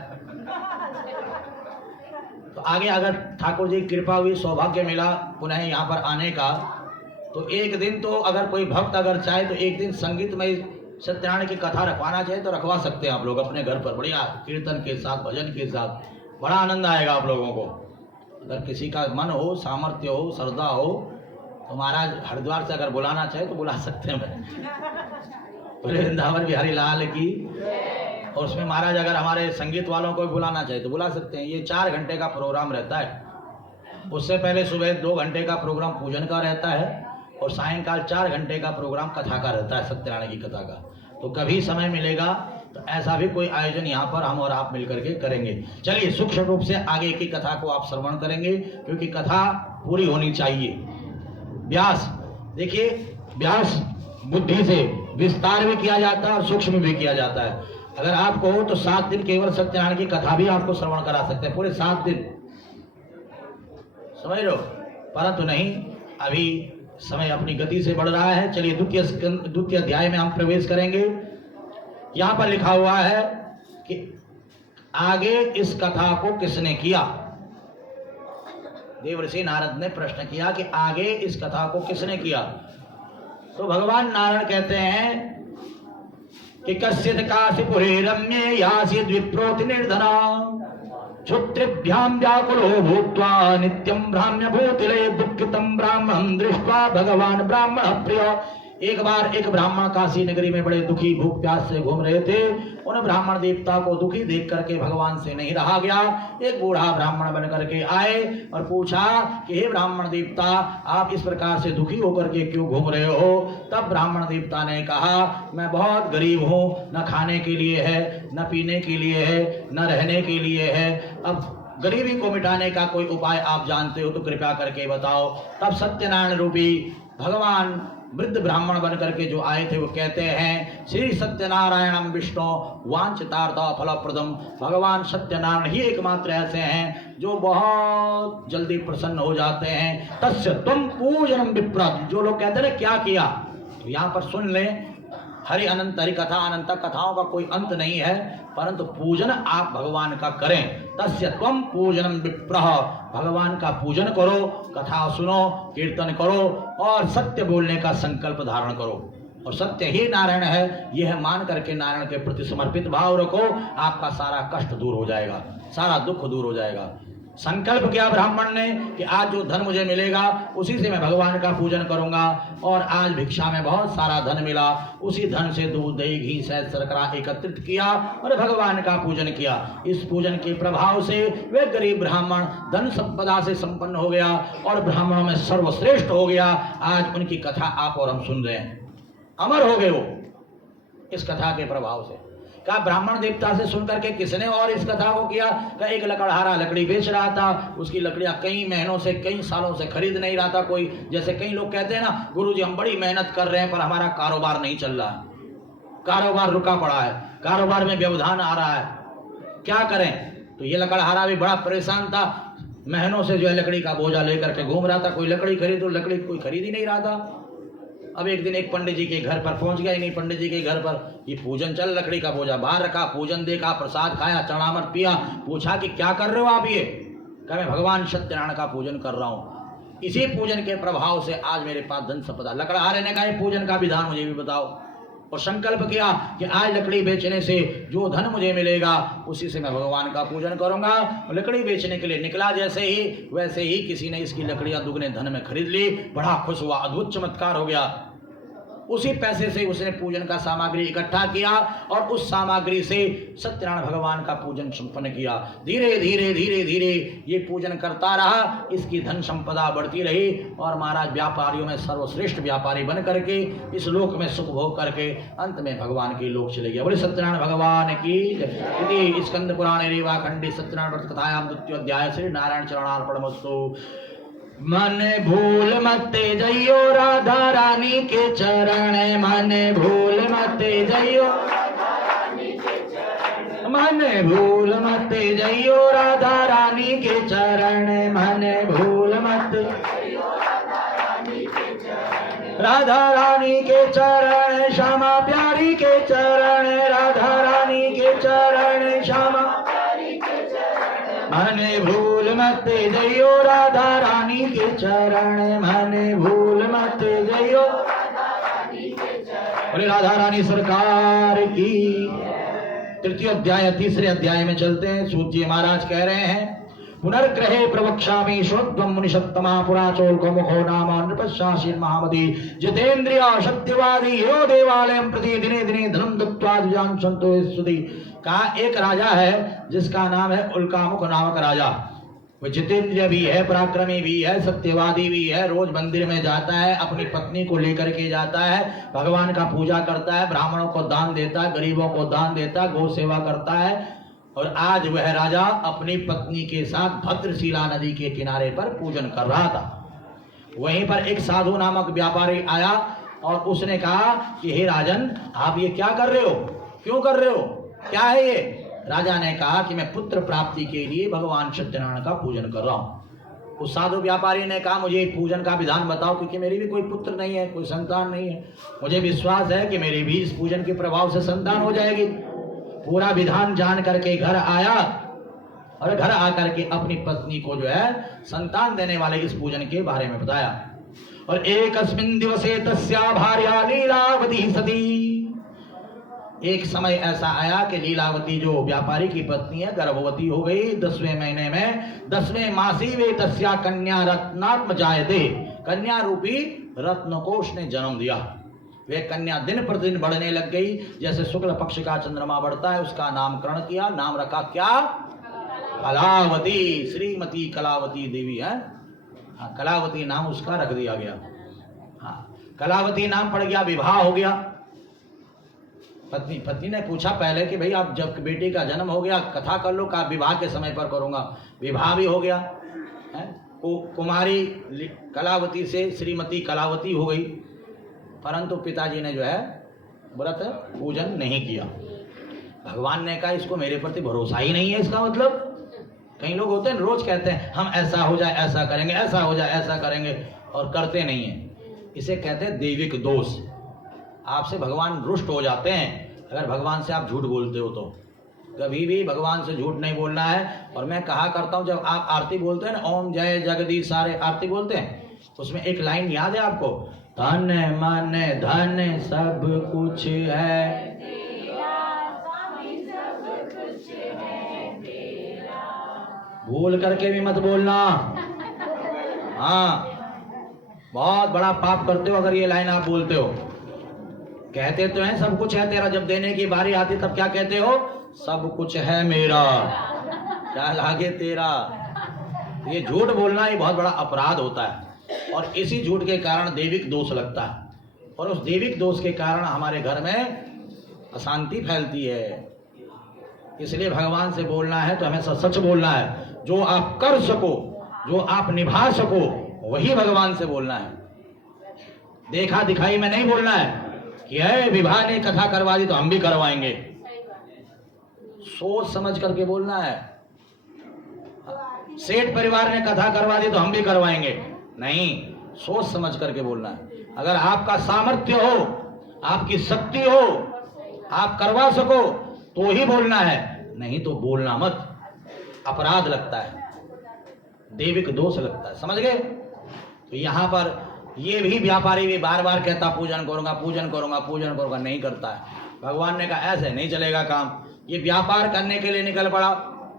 तो आगे अगर ठाकुर जी की कृपा हुई, सौभाग्य मिला पुनः यहाँ पर आने का, तो एक दिन तो अगर कोई भक्त अगर चाहे तो एक दिन संगीतमय सत्यनारायण की कथा रखवाना चाहे तो रखवा सकते हैं आप लोग अपने घर पर, बढ़िया कीर्तन के साथ, भजन के साथ। बड़ा आनंद आएगा आप लोगों को। अगर किसी का मन हो, सामर्थ्य हो, श्रद्धा हो, तो महाराज हरिद्वार से अगर बुलाना चाहे तो बुला सकते हैं। वृंदावन बिहारी लाल की। और उसमें महाराज अगर हमारे संगीत वालों को भी बुलाना चाहे तो बुला सकते हैं। ये 4 घंटे का प्रोग्राम रहता है। उससे पहले सुबह 2 घंटे का प्रोग्राम पूजन का रहता है और सायंकाल 4 घंटे का प्रोग्राम कथा का रहता है, सत्यनारायण की कथा का। तो कभी समय मिलेगा तो ऐसा भी कोई आयोजन यहाँ पर हम और आप मिलकर के करेंगे। चलिए सूक्ष्म रूप से आगे की कथा को आप श्रवण करेंगे, क्योंकि कथा पूरी होनी चाहिए। व्यास, देखिए व्यास बुद्धि से विस्तार भी किया जाता है और सूक्ष्म भी किया जाता है। अगर आपको हो तो 7 दिन केवल सत्यनारायण की कथा भी आपको श्रवण करा सकते हैं, पूरे 7 दिन, समझ लो। परंतु नहीं, अभी समय अपनी गति से बढ़ रहा है। चलिए द्वितीय अध्याय में हम प्रवेश करेंगे। यहाँ पर लिखा हुआ है कि आगे इस कथा को किसने किया। देवर्षि नारद ने प्रश्न किया कि आगे इस कथा को किसने किया। तो भगवान नारायण कहते हैं कि कश्चित् काशीपुरे रम्ये यासीद् विप्रोति निर्धना क्षुत्रिभ्यां व्याकुलो भूत्वा नित्यं ब्राह्म्य भूतिले दुःखितं ब्राह्मणं दृष्ट्वा भगवान ब्राह्मण प्रिय। एक बार एक ब्राह्मण काशी नगरी में बड़े दुखी भूख प्यास से घूम रहे थे। उन ब्राह्मण देवता को दुखी देख करके भगवान से नहीं रहा गया। एक बूढ़ा ब्राह्मण बन करके आए और पूछा कि हे ब्राह्मण देवता, आप इस प्रकार से दुखी होकर के क्यों घूम रहे हो। तब ब्राह्मण देवता ने कहा, मैं बहुत गरीब हूँ, न खाने के लिए है, न पीने के लिए है, न रहने के लिए है। अब गरीबी को मिटाने का कोई उपाय आप जानते हो तो कृपया करके बताओ। तब सत्यनारायण रूपी भगवान वृद्ध ब्राह्मण बन करके जो आए थे वो कहते हैं, श्री सत्यनारायणम विष्णु वांछितार्थ फलप्रदम। भगवान सत्यनारायण ही एकमात्र ऐसे हैं जो बहुत जल्दी प्रसन्न हो जाते हैं। तस्य तुम पूजनम विप्रद। जो लोग कहते हैं क्या किया, तो यहाँ पर सुन लें, हरि अनंत हरि कथा अनंत, कथाओं का कोई अंत नहीं है, परंतु पूजन आप भगवान का करें। तस्य त्वं पूजनम विप्रः, भगवान का पूजन करो, कथा सुनो, कीर्तन करो और सत्य बोलने का संकल्प धारण करो और सत्य ही नारायण है यह मान करके नारायण के प्रति समर्पित भाव रखो, आपका सारा कष्ट दूर हो जाएगा, सारा दुख दूर हो जाएगा। संकल्प किया ब्राह्मण ने कि आज जो धन मुझे मिलेगा उसी से मैं भगवान का पूजन करूंगा, और आज भिक्षा में बहुत सारा धन मिला, उसी धन से दूध दही घी शहद शर्करा एकत्रित किया और भगवान का पूजन किया। इस पूजन के प्रभाव से वे गरीब ब्राह्मण धन संपदा से संपन्न हो गया और ब्राह्मणों में सर्वश्रेष्ठ हो गया। आज उनकी कथा आप और हम सुन रहे हैं, अमर हो गए वो इस कथा के प्रभाव से। क्या ब्राह्मण देवता से सुनकर के किसने और इस कथा को किया? क्या एक लकड़हारा लकड़ी बेच रहा था, उसकी लकड़ियां कई महीनों से कई सालों से खरीद नहीं रहा था कोई। जैसे कई लोग कहते हैं ना, गुरुजी हम बड़ी मेहनत कर रहे हैं पर हमारा कारोबार नहीं चल रहा है, कारोबार रुका पड़ा है, कारोबार में व्यवधान आ रहा है, क्या करें? तो ये लकड़हारा भी बड़ा परेशान था, महीनों से जो है लकड़ी का बोझा लेकर के घूम रहा था, कोई लकड़ी खरीदो, लकड़ी कोई खरीद ही नहीं रहा था। अब एक दिन एक पंडित जी के घर पर पहुंच गया, नहीं पंडित जी के घर पर ये पूजन चल, लकड़ी का बोझा बाहर रखा, पूजन देखा, प्रसाद खाया, चरणामृत पिया, पूछा कि क्या कर रहे हो आप? ये कहा मैं भगवान सत्यनारायण का पूजन कर रहा हूँ, इसी पूजन के प्रभाव से आज मेरे पास धन संपदा। लकड़हारे ने कहा पूजन का विधान मुझे भी बताओ, और संकल्प किया कि आज लकड़ी बेचने से जो धन मुझे मिलेगा उसी से मैं भगवान का पूजन करूंगा। लकड़ी बेचने के लिए निकला, जैसे ही वैसे ही किसी ने इसकी लकड़ियां दुगने धन में खरीद ली, बड़ा खुश हुआ, अद्भुत चमत्कार हो गया। उसी पैसे से उसने पूजन का सामग्री इकट्ठा किया और उस सामग्री से सत्यनारायण भगवान का पूजन संपन्न किया। धीरे धीरे धीरे धीरे ये पूजन करता रहा, इसकी धन संपदा बढ़ती रही और महाराज व्यापारियों में सर्वश्रेष्ठ व्यापारी बन करके इस लोक में सुख भोग करके अंत में भगवान के लोक चले गया। बोले सत्यनारायण भगवान की। स्कंद पुराण रेवा खंडी सत्यनारायण व्रत कथायाम द्वितीयोध्याय श्री नारायण चरणार्पणमस्तु। मन भूल मत जइयो राधा रानी के चरण, मन भूल मत जइयो, मन भूल मत जइयो राधा रानी के चरण, मन भूल मत राधा रानी के चरण, श्यामा प्यारी के चरण, राधा रानी के चरण, श्यामा मन भूल मत जइयो राधा रानी के चरण, मन भूल मत जइयो। बोले राधा रानी सरकार की। तृतीय अध्याय तीसरे अध्याय में चलते हैं। सूत जी महाराज कह रहे हैं, पुनर्ग्रहे प्रवक्ष्यामि श्रोत्वं मुनिषत्तमा पुराचोल्को मुखो नाम नृपशासीन महामति जितेन्द्रिय सत्यवादी यो देवालयं प्रति दिने दिने धनम दत्त्वा द्विजान् सन्तो स्तुति। कहा एक राजा है जिसका नाम है उल्कामुख नामक राजा। वो जितेंद्रिय भी है, पराक्रमी भी है, सत्यवादी भी है, रोज मंदिर में जाता है, अपनी पत्नी को लेकर के जाता है, भगवान का पूजा करता है, ब्राह्मणों को दान देता है, गरीबों को दान देता है, गौ सेवा करता है। और आज वह राजा अपनी पत्नी के साथ भद्रशिला नदी के किनारे पर पूजन कर रहा था। वहीं पर एक साधु नामक व्यापारी आया और उसने कहा कि हे राजन, आप ये क्या कर रहे हो, क्यों कर रहे हो, क्या है ये? राजा ने कहा कि मैं पुत्र प्राप्ति के लिए भगवान सत्यनारायण का पूजन कर रहा हूँ। उस साधु व्यापारी ने कहा मुझे पूजन का विधान बताओ, क्योंकि मेरी भी कोई पुत्र नहीं है, कोई संतान नहीं है, मुझे विश्वास है कि मेरी भी इस पूजन के प्रभाव से संतान हो जाएगी। पूरा विधान जान करके घर आया और घर आकर के अपनी पत्नी को जो है संतान देने वाले इस पूजन के बारे में बताया। और एकस्मिन् दिवसे तस्या भार्या लीलावती सती। एक समय ऐसा आया कि लीलावती जो व्यापारी की पत्नी है गर्भवती हो गई। 10वें महीने में 10वें मासी वे तस्या कन्या रत्नात्म जायते। कन्या रूपी रत्न को उसने जन्म दिया। वे कन्या दिन प्रतिदिन बढ़ने लग गई, जैसे शुक्ल पक्ष का चंद्रमा बढ़ता है। उसका नामकरण किया, नाम रखा क्या? कलावती, श्रीमती कलावती देवी है। हाँ, कलावती नाम उसका रख दिया गया। हाँ, कलावती नाम पड़ गया, विवाह हो गया। पत्नी ने पूछा पहले कि भाई आप जब बेटी का जन्म हो गया कथा कर लो, का विवाह के समय पर करूंगा। विवाह भी हो गया है। कुमारी कलावती से श्रीमती कलावती हो गई, परंतु पिताजी ने जो है व्रत पूजन नहीं किया। भगवान ने कहा इसको मेरे प्रति भरोसा ही नहीं है। इसका मतलब कई लोग होते हैं रोज कहते हैं हम ऐसा हो जाए ऐसा करेंगे, ऐसा हो जाए ऐसा करेंगे, और करते नहीं है। इसे कहते हैं दैविक दोष। आपसे भगवान रुष्ट हो जाते हैं अगर भगवान से आप झूठ बोलते हो तो। कभी भी भगवान से झूठ नहीं बोलना है। और मैं कहा करता हूँ, जब आप आरती बोलते हैं ना, ओम जय जगदीश सारे आरती बोलते हैं, उसमें एक लाइन याद है आपको, धन मन धन सब कुछ है, भूल करके भी मत बोलना। हाँ, बहुत बड़ा पाप करते हो अगर ये लाइन आप बोलते हो। कहते तो हैं सब कुछ है तेरा, जब देने की बारी आती तब क्या कहते हो, सब कुछ है मेरा, क्या लागे तेरा। ये झूठ बोलना ये बहुत बड़ा अपराध होता है, और इसी झूठ के कारण दैविक दोष लगता है, और उस दैविक दोष के कारण हमारे घर में अशांति फैलती है। इसलिए भगवान से बोलना है तो हमें सच बोलना है, जो आप कर सको, जो आप निभा सको, वही भगवान से बोलना है। देखा दिखाई में नहीं बोलना है कि है विवाह ने कथा करवा दी तो हम भी करवाएंगे। सोच समझ करके बोलना है। सेठ परिवार ने कथा करवा दी तो हम भी करवाएंगे, नहीं, सोच समझ करके बोलना है। अगर आपका सामर्थ्य हो, आपकी शक्ति हो, आप करवा सको तो ही बोलना है, नहीं तो बोलना मत, अपराध लगता है, दैविक दोष लगता है। समझ गए? तो यहाँ पर ये भी व्यापारी भी बार बार कहता पूजन करूंगा पूजन करूंगा पूजन करूंगा, नहीं करता है। भगवान ने कहा ऐसे नहीं चलेगा काम। ये व्यापार करने के लिए निकल पड़ा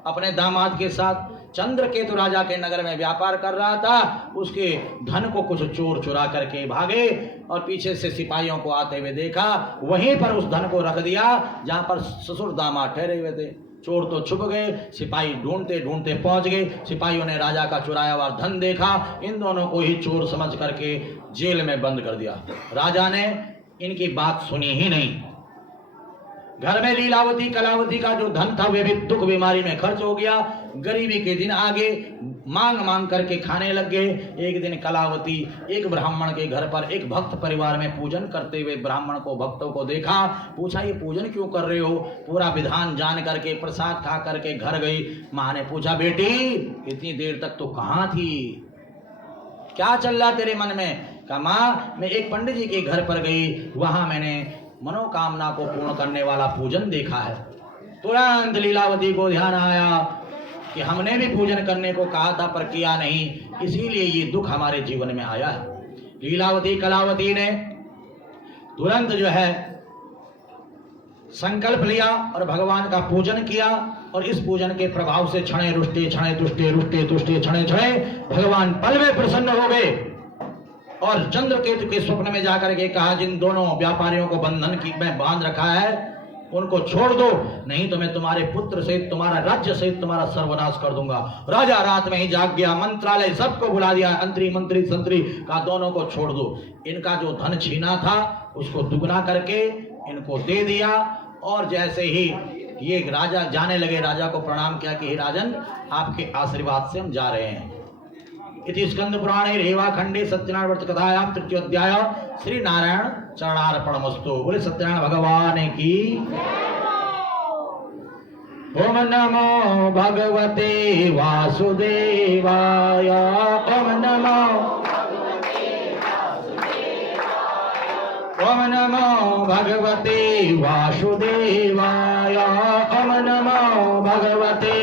अपने दामाद के साथ। चंद्रकेतु राजा के नगर में व्यापार कर रहा था, उसके धन को कुछ चोर चुरा करके भागे, और पीछे से सिपाहियों को आते हुए देखा, वहीं पर उस धन को रख दिया जहां पर ससुर दामाद ठहरे हुए थे। चोर तो छुप गए, सिपाही ढूंढते ढूंढते पहुंच गए। सिपाहियों ने राजा का चुराया हुआ धन देखा, इन दोनों को ही चोर समझ करके जेल में बंद कर दिया। राजा ने इनकी बात सुनी ही नहीं। घर में लीलावती कलावती का जो धन था वे भी दुख बीमारी में खर्च हो गया। गरीबी के दिन आगे मांग मांग करके खाने लग गए। एक दिन कलावती एक ब्राह्मण के घर पर एक भक्त परिवार में पूजन करते हुए ब्राह्मण को भक्तों को देखा, पूछा ये पूजन क्यों कर रहे हो? पूरा विधान जान करके प्रसाद खा करके घर गई। माँ ने पूछा बेटी इतनी देर तक तो कहाँ थी, क्या चल रहा तेरे मन में? कहा माँ मैं एक पंडित जी के घर पर गई, वहां मैंने मनोकामना को पूर्ण करने वाला पूजन देखा है। तुरंत लीलावती को ध्यान आया कि हमने भी पूजन करने को कहा था पर किया नहीं, इसीलिए ये दुख हमारे जीवन में आया है। लीलावती कलावती ने तुरंत जो है संकल्प लिया और भगवान का पूजन किया, और इस पूजन के प्रभाव से क्षणे रुष्टे क्षणे तुष्टे रुष्टे तुष्टे क्षणे क्षणे भगवान पल में प्रसन्न हो गए। और चंद्रकेतु के स्वप्न में जाकर के कहा जिन दोनों व्यापारियों को बंधन की में बांध रखा है उनको छोड़ दो, नहीं तो मैं तुम्हारे पुत्र सहित तुम्हारा राज्य सहित तुम्हारा सर्वनाश कर दूंगा। राजा रात में ही जाग गया, मंत्रालय सबको बुला दिया, मंत्री मंत्री संतरी का दोनों को छोड़ दो। इनका जो धन छीना था उसको दुगना करके इनको दे दिया। और जैसे ही ये राजा जाने लगे, राजा को प्रणाम किया कि हे राजन आपके आशीर्वाद से हम जा रहे हैं। इति स्कंद पुराणे रेवाखंडे सत्यनारायण व्रत कथायां तृतीय अध्याय श्री नारायण चरणार्पणमस्तु। बोले सत्यनारायण भगवान की। ओम नमो भगवते वासुदेवाय। ओम नमो ओम नमो भगवते वासुदेवाय। ओम नमो भगवते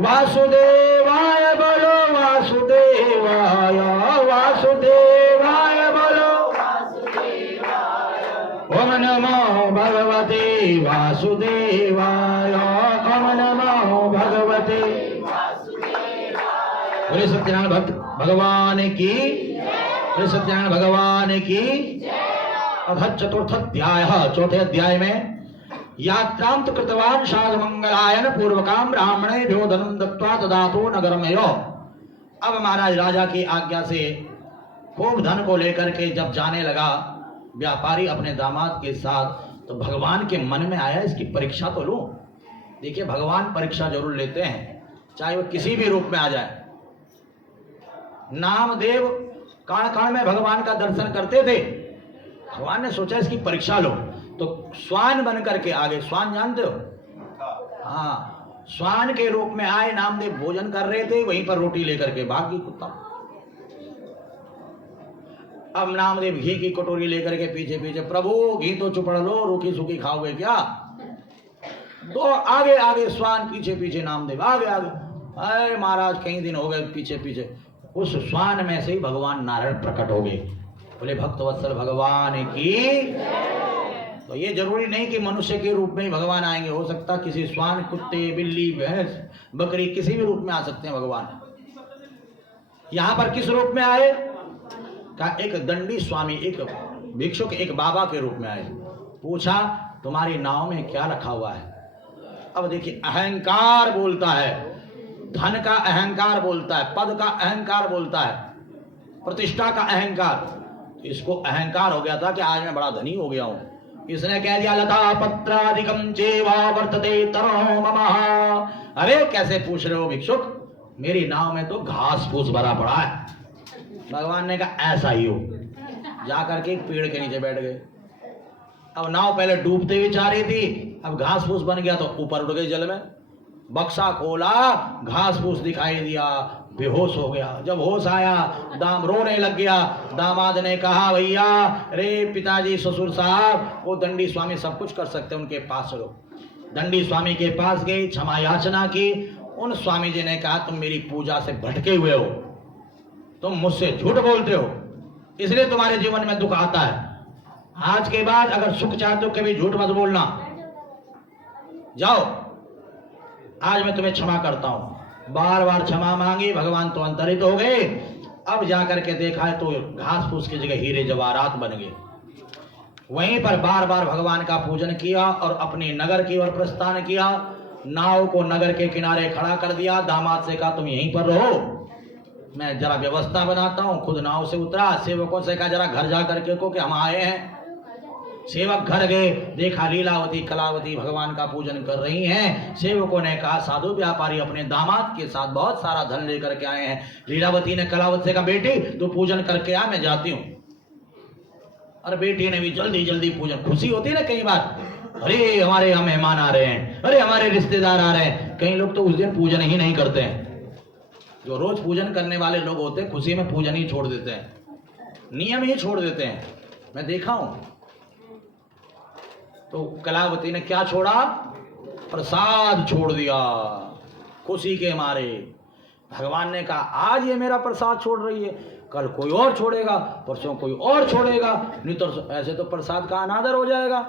वासुदेवाय बोलो वासुदेवाय। वासुदेवाय बोलो। ओम नमो भगवते वासुदेवाय। ओम नमो भगवते। बोले सत्यनारायण भक्त भगवान की। बोले सत्यनारायण भगवान की। अथ चतुर्थ अध्याय, चौथे अध्याय में यात्रां तु कृतवान् साधमंगलायन पूर्वकाम ब्राह्मणे भ्यो धनं दत्त्वा ददातो नगरमयो। अब महाराज राजा की आज्ञा से खूब धन को लेकर के जब जाने लगा व्यापारी अपने दामाद के साथ, तो भगवान के मन में आया इसकी परीक्षा तो लूं। देखिए भगवान परीक्षा जरूर लेते हैं, चाहे वो किसी भी रूप में आ जाए। नामदेव कण कण में भगवान का दर्शन करते थे। भगवान ने सोचा इसकी परीक्षा लो, तो स्वान बन करके आगे, स्वान जानते हो? हाँ, स्वान के रूप में आए। नामदेव भोजन कर रहे थे, वहीं पर रोटी लेकर के भाग गई कुत्ता। अब नामदेव घी की कटोरी लेकर के पीछे पीछे, प्रभु घी तो चुपड़ लो, रूखी सूखी खाओगे क्या? तो आगे आगे श्वान, पीछे पीछे नामदेव, आगे आगे। अरे महाराज कई दिन हो गए पीछे पीछे, उस श्वान में से ही भगवान नारायण प्रकट हो गए। बोले भक्तवत्सल भगवान की। तो ये जरूरी नहीं कि मनुष्य के रूप में ही भगवान आएंगे, हो सकता किसी श्वान, कुत्ते, बिल्ली, भैंस, बकरी, किसी भी रूप में आ सकते हैं भगवान। यहां पर किस रूप में आए? का एक दंडी स्वामी, एक भिक्षुक, एक बाबा के रूप में आए। पूछा तुम्हारी नाव में क्या रखा हुआ है? अब देखिए अहंकार बोलता है, धन का अहंकार बोलता है, पद का अहंकार बोलता है, प्रतिष्ठा का अहंकार। इसको अहंकार हो गया था कि आज मैं बड़ा धनी हो गया हूं। इसने कह दिया लता पत्रादिकम चेवा वर्तते तरो मम। अरे कैसे पूछ रहे हो भिक्षुक, मेरी नाव में तो घास फूस भरा पड़ा है। भगवान ने कहा ऐसा ही हो। जाकर के एक पेड़ के नीचे बैठ गए। अब नाव पहले डूबते हुए जा रही थी, अब घास फूस बन गया तो ऊपर उड़ गई जल में। बक्सा खोला, घास फूस दिखाई दिया, बेहोश हो गया। जब होश आया दाम रोने लग गया। दामाद ने कहा भैया रे पिताजी, ससुर साहब, वो दंडी स्वामी सब कुछ कर सकते हैं, उनके पास चलो। दंडी स्वामी के पास गए, क्षमा याचना की। उन स्वामी जी ने कहा तुम मेरी पूजा से भटके हुए हो, तुम मुझसे झूठ बोलते हो, इसलिए तुम्हारे जीवन में दुख आता है। आज के बाद अगर सुख चाहते हो कभी झूठ मत बोलना। जाओ, आज मैं तुम्हें क्षमा करता हूं। बार बार क्षमा मांगी, भगवान तो अंतरित हो गए। अब जाकर के देखा है तो घास फूस की जगह हीरे जवाहरात बन गए। वहीं पर बार बार भगवान का पूजन किया और अपने नगर की ओर प्रस्थान किया। नाव को नगर के किनारे खड़ा कर दिया। दामाद से कहा तुम यहीं पर रहो, मैं जरा व्यवस्था बनाता हूं। खुद नाव से उतरा, सेवकों से कहा जरा घर जा करके को कि हम आए हैं। सेवक घर गए, देखा लीलावती कलावती भगवान का पूजन कर रही हैं। सेवकों ने कहा साधु व्यापारी अपने दामाद के साथ बहुत सारा धन लेकर के आए हैं। लीलावती ने कलावती से कहा बेटी तू पूजन करके आ, मैं जाती हूँ। और बेटी ने भी जल्दी जल्दी पूजन, खुशी होती ना कई बार, अरे हमारे यहाँ मेहमान आ रहे हैं, अरे हमारे रिश्तेदार आ रहे हैं। कई लोग तो उस दिन पूजन ही नहीं करते हैं। जो रोज पूजन करने वाले लोग होते हैं खुशी में पूजन ही छोड़ देते हैं, नियम ही छोड़ देते हैं, मैं देखा हूं। तो कलावती ने क्या छोड़ा? प्रसाद छोड़ दिया खुशी के मारे। भगवान ने कहा आज ये मेरा प्रसाद छोड़ रही है, कल कोई और छोड़ेगा, परसों कोई और छोड़ेगा, नहीं तो ऐसे तो प्रसाद का अनादर हो जाएगा,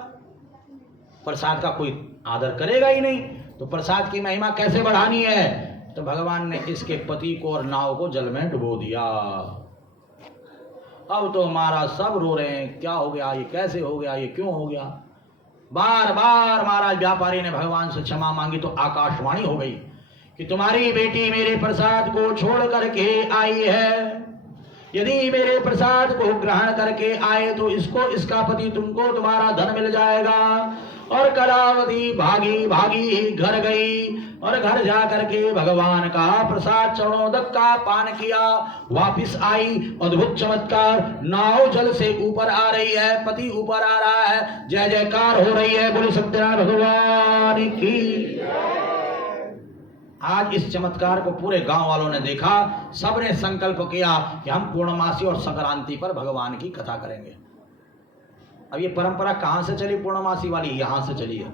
प्रसाद का कोई आदर करेगा ही नहीं। तो प्रसाद की महिमा कैसे बढ़ानी है? तो भगवान ने इसके पति को और नाव को जल में डुबो दिया। अब तो महाराज सब रो रहे हैं, क्या हो गया, ये कैसे हो गया, ये क्यों हो गया। बार बार महाराज व्यापारी ने भगवान से क्षमा मांगी तो आकाशवाणी हो गई कि तुम्हारी बेटी मेरे प्रसाद को छोड़ करके आई है। यदि मेरे प्रसाद को ग्रहण करके आए तो इसको, इसका पति तुमको तुम्हारा धन मिल जाएगा। और कलावती भागी भागी घर गई और घर जा करके भगवान का प्रसाद चरणोदक का पान किया। वापिस आई, अद्भुत चमत्कार, नाव जल से ऊपर आ रही है, पति ऊपर आ रहा है, जय जयकार हो रही है, बोले सत्यनारायण भगवान की। आज इस चमत्कार को पूरे गांव वालों ने देखा। सबने संकल्प किया कि हम पूर्णमासी और संक्रांति पर भगवान की कथा करेंगे। अब ये परंपरा कहां से चली पूर्णमासी वाली? यहां से चली है।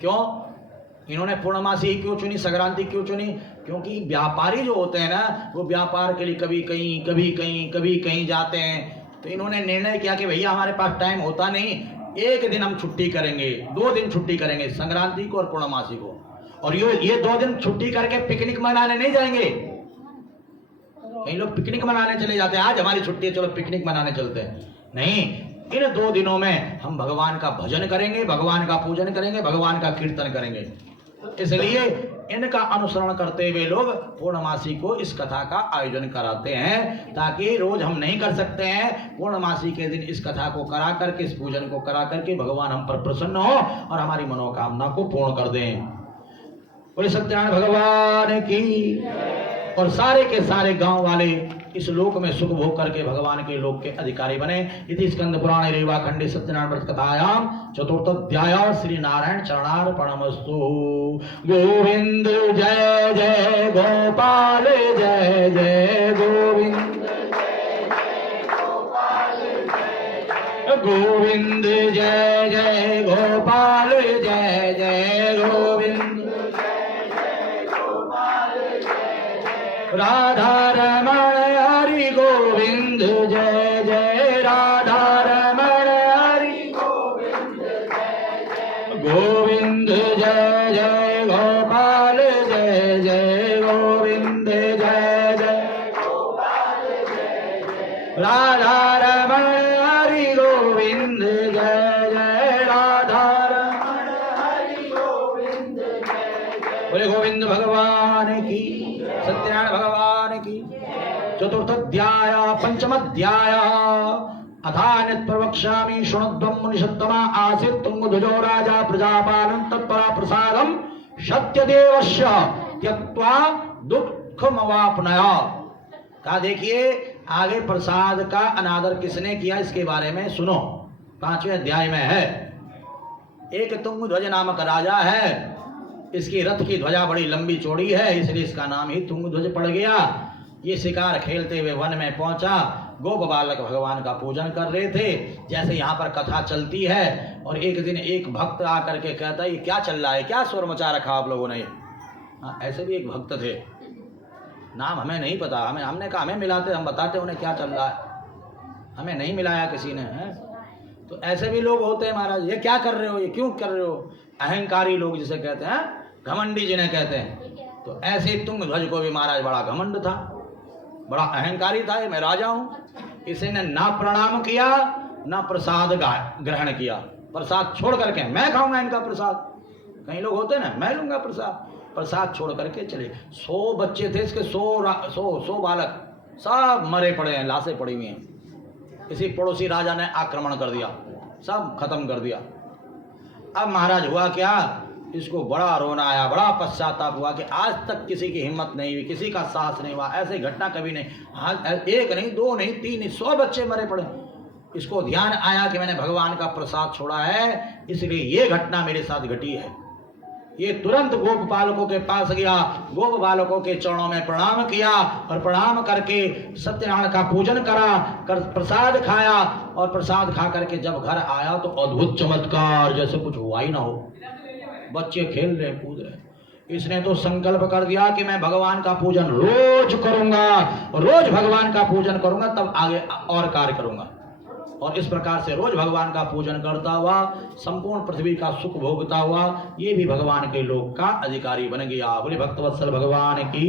क्यों इन्होंने पूर्णमासी क्यों चुनी, संक्रांति क्यों चुनी? क्योंकि व्यापारी जो होते हैं ना, वो व्यापार के लिए कभी कहीं कभी कहीं कभी कहीं जाते हैं। तो इन्होंने निर्णय किया कि भैया हमारे पास टाइम होता नहीं, एक दिन हम छुट्टी करेंगे, 2 दिन छुट्टी करेंगे, संक्रांति को और पूर्णमासी को। और ये 2 दिन छुट्टी करके पिकनिक मनाने नहीं जाएंगे। कई लोग पिकनिक मनाने चले जाते हैं, आज हमारी छुट्टी है चलो पिकनिक मनाने चलते हैं। नहीं, इन 2 दिनों में हम भगवान का भजन करेंगे, भगवान का पूजन करेंगे, भगवान का कीर्तन करेंगे। इसलिए इनका अनुसरण करते हुए लोग पूर्णमासी को इस कथा का आयोजन कराते हैं, ताकि रोज हम नहीं कर सकते हैं, पूर्णमासी के दिन इस कथा को करा करके, इस पूजन को करा करके भगवान हम पर प्रसन्न हो और हमारी मनोकामना को पूर्ण कर दें। बोले सत्यनारायण भगवान की। और सारे के सारे गांव वाले इस लोक में सुख भोग करके भगवान के लोक के अधिकारी बने। इति स्कंद पुराण रेवा खंडे सत्यनारायण व्रत कथायाम चतुर्थोध्याय श्री नारायण चरणार्पणमस्तु। गोविंद जय जय गोपाल जय जय गोविंद, गोविंद जय जय गोपाल जय जय राधा रमण हरि गोविंद जय जय राधा रमण हरि गोविंद जय जय। बोले गोविंद भगवान की, सत्यनारायण भगवान की। चतुर्थोध्याय पंचमोध्याय अथान्यत् प्रवक्ष्यामि शृणुध्वं मुनिषत्तमा आसीत् तुंगध्वजो राजा प्रजापालं तत्परा प्रसादं सत्यदेवस्य त्यक्त्वा दुःखमवाप्नया। कहा देखिए आगे प्रसाद का अनादर किसने किया इसके बारे में सुनो। 5वें अध्याय में है। एक तुंगध्वज नामक राजा है, इसकी रथ की ध्वजा बड़ी लंबी चौड़ी है, इसलिए इसका नाम ही तुंगध्वज पड़ गया। ये शिकार खेलते हुए वन में पहुंचा, गोप बालक भगवान का पूजन कर रहे थे। जैसे यहाँ पर कथा चलती है और एक दिन एक भक्त आकर के कहता है ये क्या चल रहा है, क्या शोर मचा रखा आप लोगों ने। हाँ, ऐसे भी एक भक्त थे, नाम हमें नहीं पता, हमने कहा हमें मिलाते, हम बताते उन्हें क्या चल रहा है, हमें नहीं मिलाया किसी ने है। तो ऐसे भी लोग होते हैं महाराज, ये क्या कर रहे हो, ये क्यों कर रहे हो। अहंकारी लोग जिसे कहते हैं, घमंडी जिन्हें कहते हैं। तो ऐसे तुंगध्वज को भी महाराज बड़ा घमंड था, बड़ा अहंकारी था, ये मैं राजा हूँ। इसने ना प्रणाम किया ना प्रसाद ग्रहण किया। प्रसाद छोड़ करके मैं खाऊंगा इनका प्रसाद। कई लोग होते हैं ना, मैं लूंगा प्रसाद। प्रसाद छोड़ करके चले। 100 बच्चे थे इसके, 100 बालक सब मरे पड़े हैं, लाशें पड़ी हुई हैं। किसी पड़ोसी राजा ने आक्रमण कर दिया, सब खत्म कर दिया। अब महाराज हुआ क्या, इसको बड़ा रोना आया, बड़ा पश्चाताप हुआ कि आज तक किसी की हिम्मत नहीं हुई, किसी का साहस नहीं हुआ, ऐसी घटना कभी नहीं। आज एक नहीं, 2 नहीं, 3 नहीं, 100 बच्चे मरे पड़े। इसको ध्यान आया कि मैंने भगवान का प्रसाद छोड़ा है, इसलिए ये घटना मेरे साथ घटी है। ये तुरंत गोप बालकों के पास गया, गोप बालकों के चरणों में प्रणाम किया और प्रणाम करके सत्यनारायण का पूजन करा, प्रसाद खाया। और प्रसाद खा करके जब घर आया तो अद्भुत चमत्कार, जैसे कुछ हुआ ही ना हो। बच्चे खेल रहे, कूद रहे। इसने तो संकल्प कर दिया कि मैं भगवान का पूजन रोज करूंगा, रोज भगवान का पूजन करूंगा, तब आगे और कार्य करूंगा। और इस प्रकार से रोज भगवान का पूजन करता हुआ, संपूर्ण पृथ्वी का सुख भोगता हुआ, ये भी भगवान के लोक का अधिकारी बन गया। बोले भक्तवत्सल भगवान की।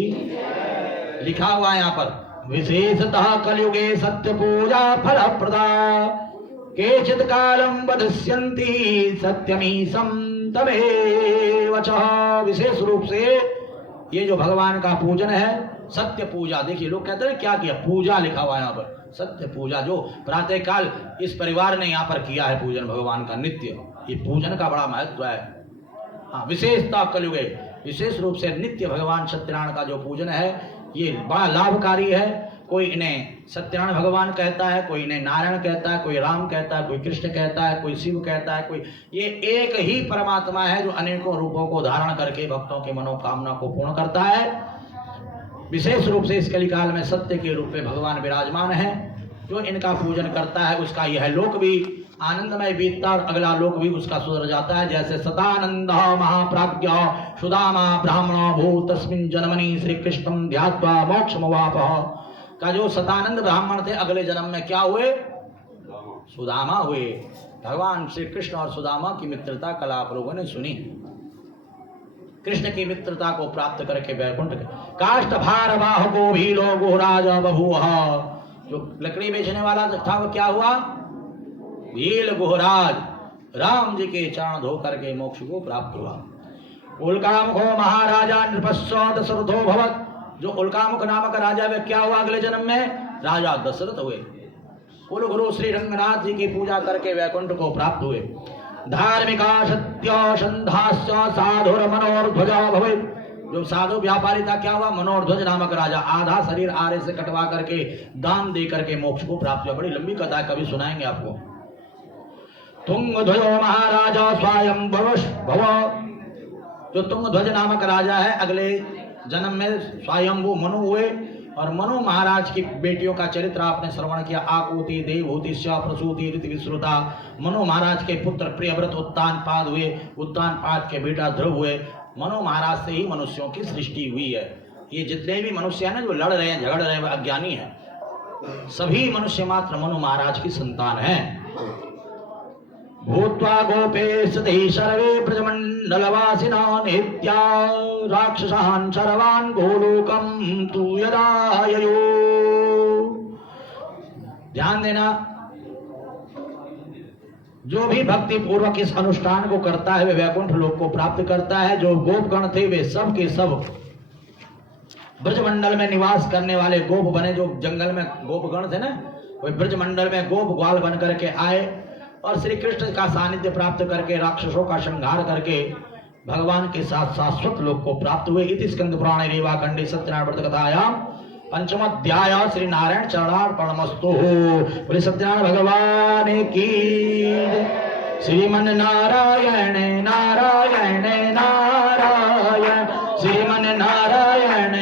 लिखा हुआ है यहाँ पर, विशेषतः कलयुगे सत्य पूजा फल प्रदा, केचित् कालम वदस्यन्ति सत्यमीशं तमेव च। विशेष रूप से ये जो भगवान का पूजन है, सत्य पूजा। देखिए लोग कहते हैं क्या किया, पूजा लिखा हुआ है यहाँ पर, सत्य पूजा। जो प्रातः काल इस परिवार ने यहाँ पर किया है पूजन भगवान का नित्य, ये पूजन का बड़ा महत्व है। हाँ, विशेषता कलयुगे, विशेष रूप से नित्य भगवान सत्यनारायण का जो पूजन है ये बड़ा लाभकारी है। कोई इन्हें सत्यनारायण भगवान कहता है, कोई इन्हें नारायण कहता है, कोई राम कहता है, कोई कृष्ण कहता है, कोई शिव कहता है, कोई ये एक ही परमात्मा है जो अनेकों रूपों को धारण करके भक्तों की मनोकामना को पूर्ण करता है। विशेष रूप से इस कलिकाल में सत्य के रूप में भगवान विराजमान है। जो इनका पूजन करता है उसका यह लोक भी आनंदमय बीतता और अगला लोक भी उसका सुधर जाता है। जैसे सदानंद महाप्राज्ञ सुदामा ब्राह्मणो भूत तस्मिन् जन्मनि श्री कृष्णं ध्यात्वा मोक्षमवापः का जो सदानंद ब्राह्मण थे, अगले जन्म में क्या हुए, सुदामा हुए। भगवान श्री कृष्ण और सुदामा की मित्रता कल आप लोगों ने सुनी। कृष्ण की मित्रता को प्राप्त करके वैकुंठ काष्ठ भार बाहुको भीलो गुहराज बभूव। जो लकड़ी बेचने वाला था वो क्या हुआ, भील गुहराज, राम जी के चरण धो करके मोक्ष को प्राप्त हुआ। उल्कामुखो महाराजा नृपस्व दशरथो भवत। जो उल्कामुख नामक राजा वे क्या हुआ, अगले जन्म में राजा दशरथ हुए। कुल गुरु श्री रंगनाथ जी की पूजा करके वैकुंठ को प्राप्त हुए। धार्मिका सत्य संधास्य साधुर मनोर्ध्वज भवे। जो साधु व्यापारी था क्या हुआ, मनोर्ध्वज नामक राजा, आधा शरीर आरे से कटवा करके दान दे करके मोक्ष को प्राप्त हुआ। बड़ी लंबी कथा है, कभी सुनाएंगे आपको। तुंगध्वजो महाराजा स्वयं भव। जो तुंगध्वज नामक राजा है अगले जन्म में स्वयंभू मनु हुए। और मनु महाराज की बेटियों का चरित्र आपने श्रवण किया। आकुति देवहूति प्रसूति ऋतु विश्रुता। मनु महाराज के पुत्र प्रियव्रत उत्तानपाद हुए। उत्तानपाद के बेटा ध्रुव हुए। मनु महाराज से ही मनुष्यों की सृष्टि हुई है। ये जितने भी मनुष्य हैं ना जो लड़ रहे हैं, झगड़ रहे हैं, वह अज्ञानी है। सभी मनुष्य मात्र मनु महाराज की संतान हैं। भूत्वा गोपेश सर्वे ब्रजमंडलवासिना नित्या राक्षसान् सर्वान् गोलोकं तु यदा ययो। ध्यान देना, जो भी भक्ति पूर्वक इस अनुष्ठान को करता है वे वैकुंठ लोक को प्राप्त करता है। जो गोपगण थे वे सब के सब ब्रजमंडल में निवास करने वाले गोप बने। जो जंगल में गोपगण थे ना, वे ब्रजमंडल में गोप ग्वाल बन करके आए और श्री कृष्ण का सानिध्य प्राप्त करके राक्षसों का संहार करके भगवान के साथ शाश्वत लोक को प्राप्त हुए। इति स्कंद पुराणे रेवा खंडे सत्यनारायण व्रत कथायां पंचमोध्याय श्री नारायण चरणार्पणमस्तु। बोले सत्यनारायण भगवान की। श्रीमन नारायण नारायण नारायण श्रीमन नारायण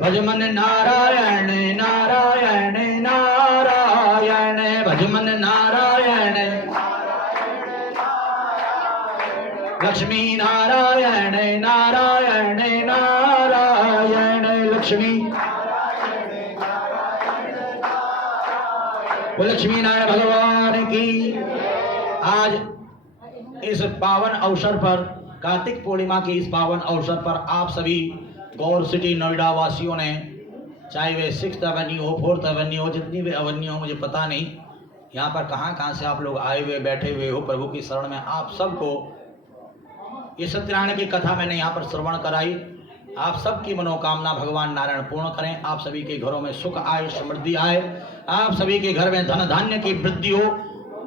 भजमन नारायण नारायण नारायण भजमन नारायण लक्ष्मी नारायण नारायण नारायण लक्ष्मी। वो लक्ष्मी नारायण भगवान की। आज इस पावन अवसर पर, कार्तिक पूर्णिमा की इस पावन अवसर पर आप सभी गौर सिटी नोएडा वासियों ने, चाहे वे 6th एवेन्यू हो, 4th एवेन्यू हो, जितनी भी एवेन्यू हो मुझे पता नहीं, यहाँ पर कहाँ से आप लोग आए हुए बैठे हुए हो प्रभु की शरण में, आप सबको ये सत्यनारायण की कथा मैंने यहाँ पर श्रवण कराई। आप सबकी मनोकामना भगवान नारायण पूर्ण करें। आप सभी के घरों में सुख आए, समृद्धि आए। आप सभी के घर में धन धान्य की वृद्धि हो,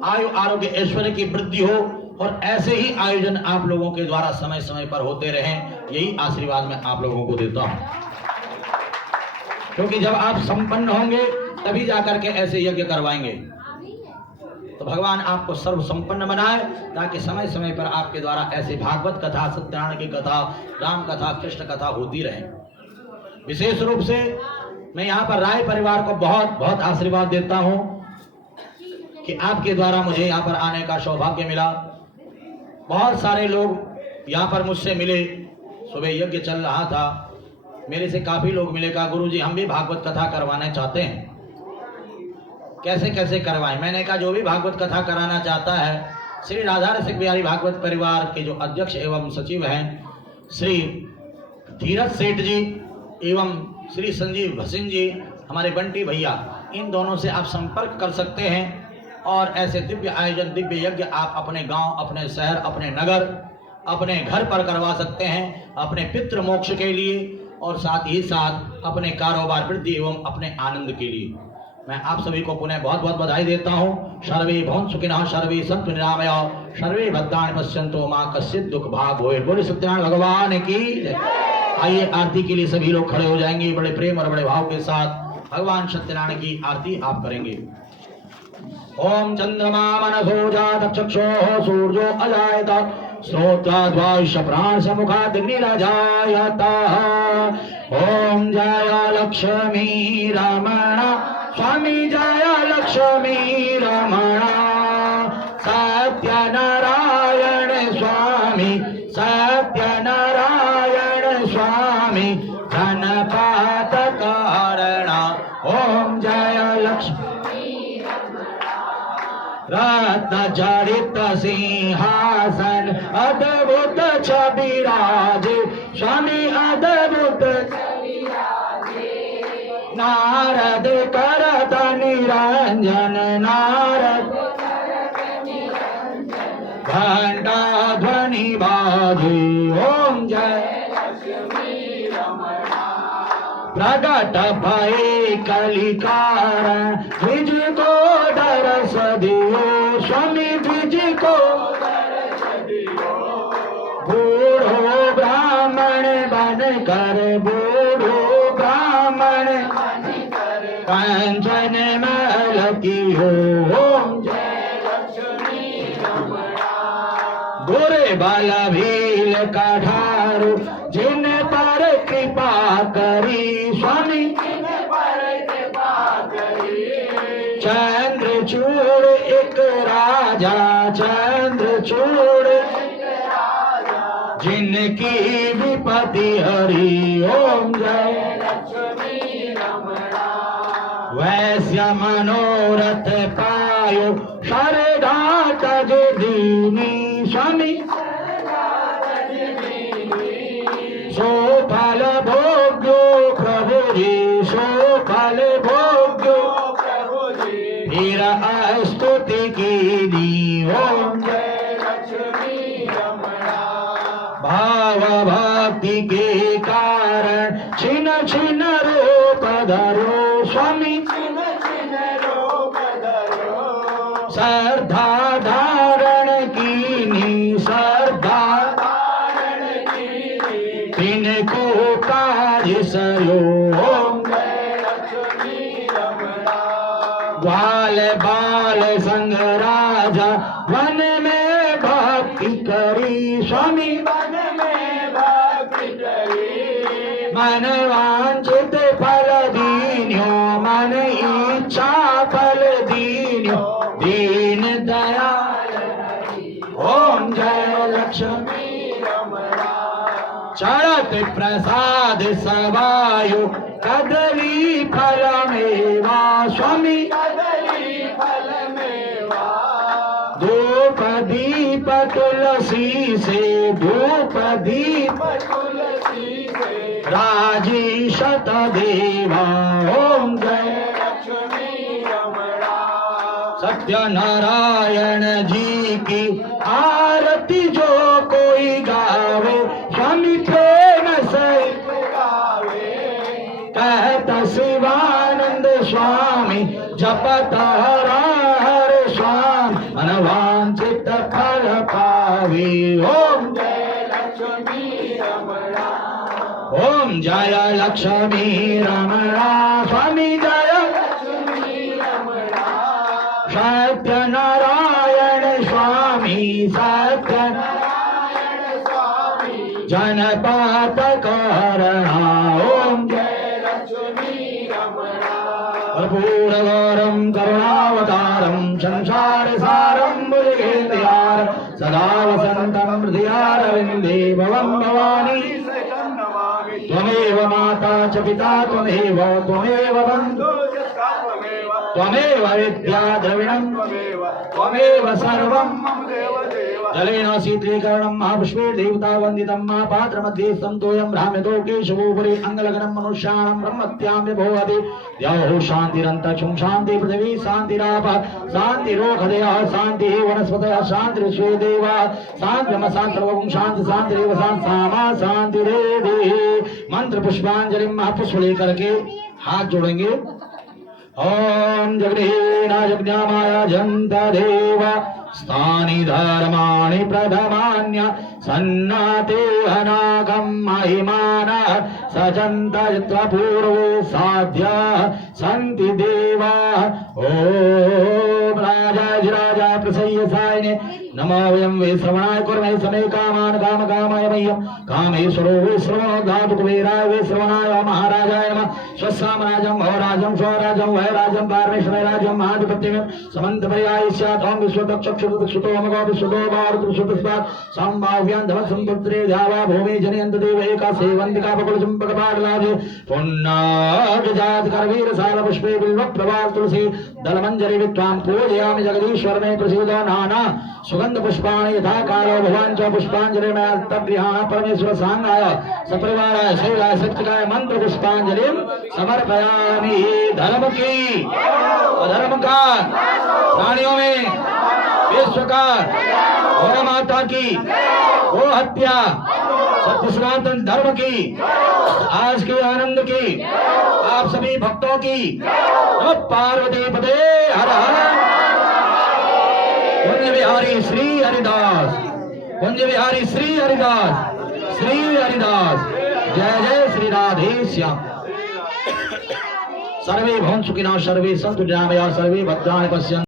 आयु आरोग्य ऐश्वर्य की वृद्धि हो और ऐसे ही आयोजन आप लोगों के द्वारा समय समय पर होते रहें। यही आशीर्वाद मैं आप लोगों को देता हूँ, क्योंकि जब आप संपन्न होंगे तभी जाकर के ऐसे यज्ञ करवाएंगे। तो भगवान आपको सर्व संपन्न बनाए, ताकि समय समय पर आपके द्वारा ऐसे भागवत कथा, सत्यनारायण की कथा, राम कथा, कृष्ण कथा होती रहे। विशेष रूप से मैं यहाँ पर राय परिवार को बहुत बहुत आशीर्वाद देता हूँ कि आपके द्वारा मुझे यहाँ पर आने का सौभाग्य मिला। बहुत सारे लोग यहाँ पर मुझसे मिले, सुबह यज्ञ चल रहा था, मेरे से काफी लोग मिले, कहा गुरुजी हम भी भागवत कथा करवाना चाहते हैं, कैसे कैसे करवाएं। मैंने कहा जो भी भागवत कथा कराना चाहता है, श्री राधा रसिक बिहारी भागवत परिवार के जो अध्यक्ष एवं सचिव हैं श्री धीरज सेठ जी एवं श्री संजीव भसीन जी, हमारे बंटी भैया, इन दोनों से आप संपर्क कर सकते हैं और ऐसे दिव्य आयोजन, दिव्य यज्ञ आप अपने गांव, अपने शहर, अपने नगर, अपने घर पर करवा सकते हैं, अपने पितृ मोक्ष के लिए और साथ ही साथ अपने कारोबार वृद्धि एवं अपने आनंद के लिए। मैं आप सभी को पुनः बहुत बहुत बधाई देता हूँ। सर्वे भवन्तु सुखिनः, सर्वे सन्तु निरामयाः, सर्वे भद्राणि पश्यन्तु मा कश्चित् दुःख भाग् भवेत्। बोले सत्यनारायण भगवान की। आइए आरती के लिए सभी लोग खड़े हो जाएंगे। बड़े प्रेम और बड़े भाव के साथ भगवान सत्यनारायण की आरती आप करेंगे। ओम चंद्रमा मनसो जात चक्षुः सूर्यो अजायत श्रोत्राद्वायुष प्राण समुखादग्निरजायतः। ओम जय लक्ष्मी रमण स्वामी, जय लक्ष्मी रमण सत्यनारायण स्वामी, सत्यनारायण स्वामी धनपात कारण। ओम जय लक्ष्मी रत्न जड़ित सिंहासन अद्भुत छबिराज स्वामी, अद्भुत नारद करत निरंजन, नारद घंटा ध्वनि बाजे। ओम जय प्रगट भय कलिकारण द्विज को दरस दियो स्वामी, द्विज को बूढ़ो ब्राह्मण बन कर, बूढ़ो ब्राह्मण कंचन महल की हो। ओम जय लक्ष्मी गोरे बाला भील कठारू जिन पर कृपा करी स्वामी, चंद्रचूड़ एक राजा, चंद्रचूड़ जिनकी विपत्ति हरी। ओम जय लक्ष्मी रमणा वैश्य मनोरथ पायो शरदा तज दीनी स्वामी, सो फल भोग्यो प्रभु जी, सो फल छिन छिन रूप धरो स्वामी श्रद्धा धारण कीनी श्रद्धा तिनको काज सरो ग्वाल बाल संग राजा वन में भक्ति करी स्वामी मन वांछित फल दीन्यो मन इच्छा फल दीन्यो दीन दयाल ओम जय लक्ष्मी चरत प्रसाद सवायु कदली फल मेवा स्वामी धूप दीप तुलसी से धूप दीप राजी शत देवा ओम जय सत्यनारायण जी की आरती जो कोई गावे स्वामी प्रेम सहित कहता शिवानंद स्वामी जपत हर स्वामी मनवांचित फल पावे ओम ओम जय लक्ष्मी रमणा स्वामी जय सत्यनारायण स्वामी सत्य जनपात करणा ओम कर्पूरगौरं करुणावतारं संसार सारं भुजगेन्द्रयार सदा वसन्तं हृदयारविन्दे भवं भवानी त्वमेव माता च पिता त्वमेव बन्धु त्वमेव विद्या द्रविणं त्वमेव सर्वं जलेन शीतलीकरणं महापुष्पे देवता वन्दितं महापात्रमध्ये सन्तोयं भ्राम्यतो केशवोपरि अङ्गलग्नं मनुष्याणां ब्रह्मत्यां विभवति द्यौः शान्तिरन्तरिक्षं शान्ति पृथिवी शान्तिराप शान्तिरोखदयः शान्तिः वनस्पतयः शान्तिर्विश्वे देवाः शान्तिर्म शान्तिर्वं शान्ति शान्तिरेव शान्तिमा शान्तिरेधि मंत्र पुष्पांजलि महापुष्प लेकर के हाथ जोड़ेंगे। ओम जगदीनायज्ञामाय जंतदेव स्थानि धर्माणि प्रथमान्य सन्नाते अनागम महिमान सजन्त पूर्वे साध्य सन्ति देवा ओम राजा प्रसय्य सायने नमो वयं वे श्रवणाय कुर्महे समे कामान काम कामाय मह्यं कामेश्वरो वे श्रवणो धातु कुबेराय वे श्रवणाय महाराजाय नमः स्वसामराजं भवराजं स्वराजं वैराजं पारमेश्वराजं महाधिपत्यं समन्त पर्याय स्यात् ओम विश्वदक्षक्षुतो मगो विश्वदो भारत विश्वदस्मात् संभाव्यां धम संपुत्रे ध्यावा भूमि जनयन्त देव एका सेवन्तिका बकुल चंपक पाटलादि पुन्नाग जात करवीर साल पुष्पे बिल्व प्रभाव तुलसी दलमंजरी विद्वां पूजयामि जगदीश्वर में प्रसीदो नाना सुगंध पुष्पाणि यथा कालो भगवान च पुष्पांजलि में तब्रिहा परमेश्वर सांगाय सपरिवाराय शैलाय सच्चिदाय मंत्र पुष्पांजलि समर्पयामि। धर्म की अधर्म का प्राणियों में विश्व का गौ माता की गो हत्या सत्य सनातन धर्म की आज के आनंद की आप सभी भक्तों की पार्वती पदे हर हर कुंज बिहारी श्री हरिदास कुंज बिहारी श्री हरिदास जय जय श्री राधे श्याम। सर्वे भवन्तु सुखिनः सर्वे सन्तु निरामयाः सर्वे भद्राणि पश्यन्तु।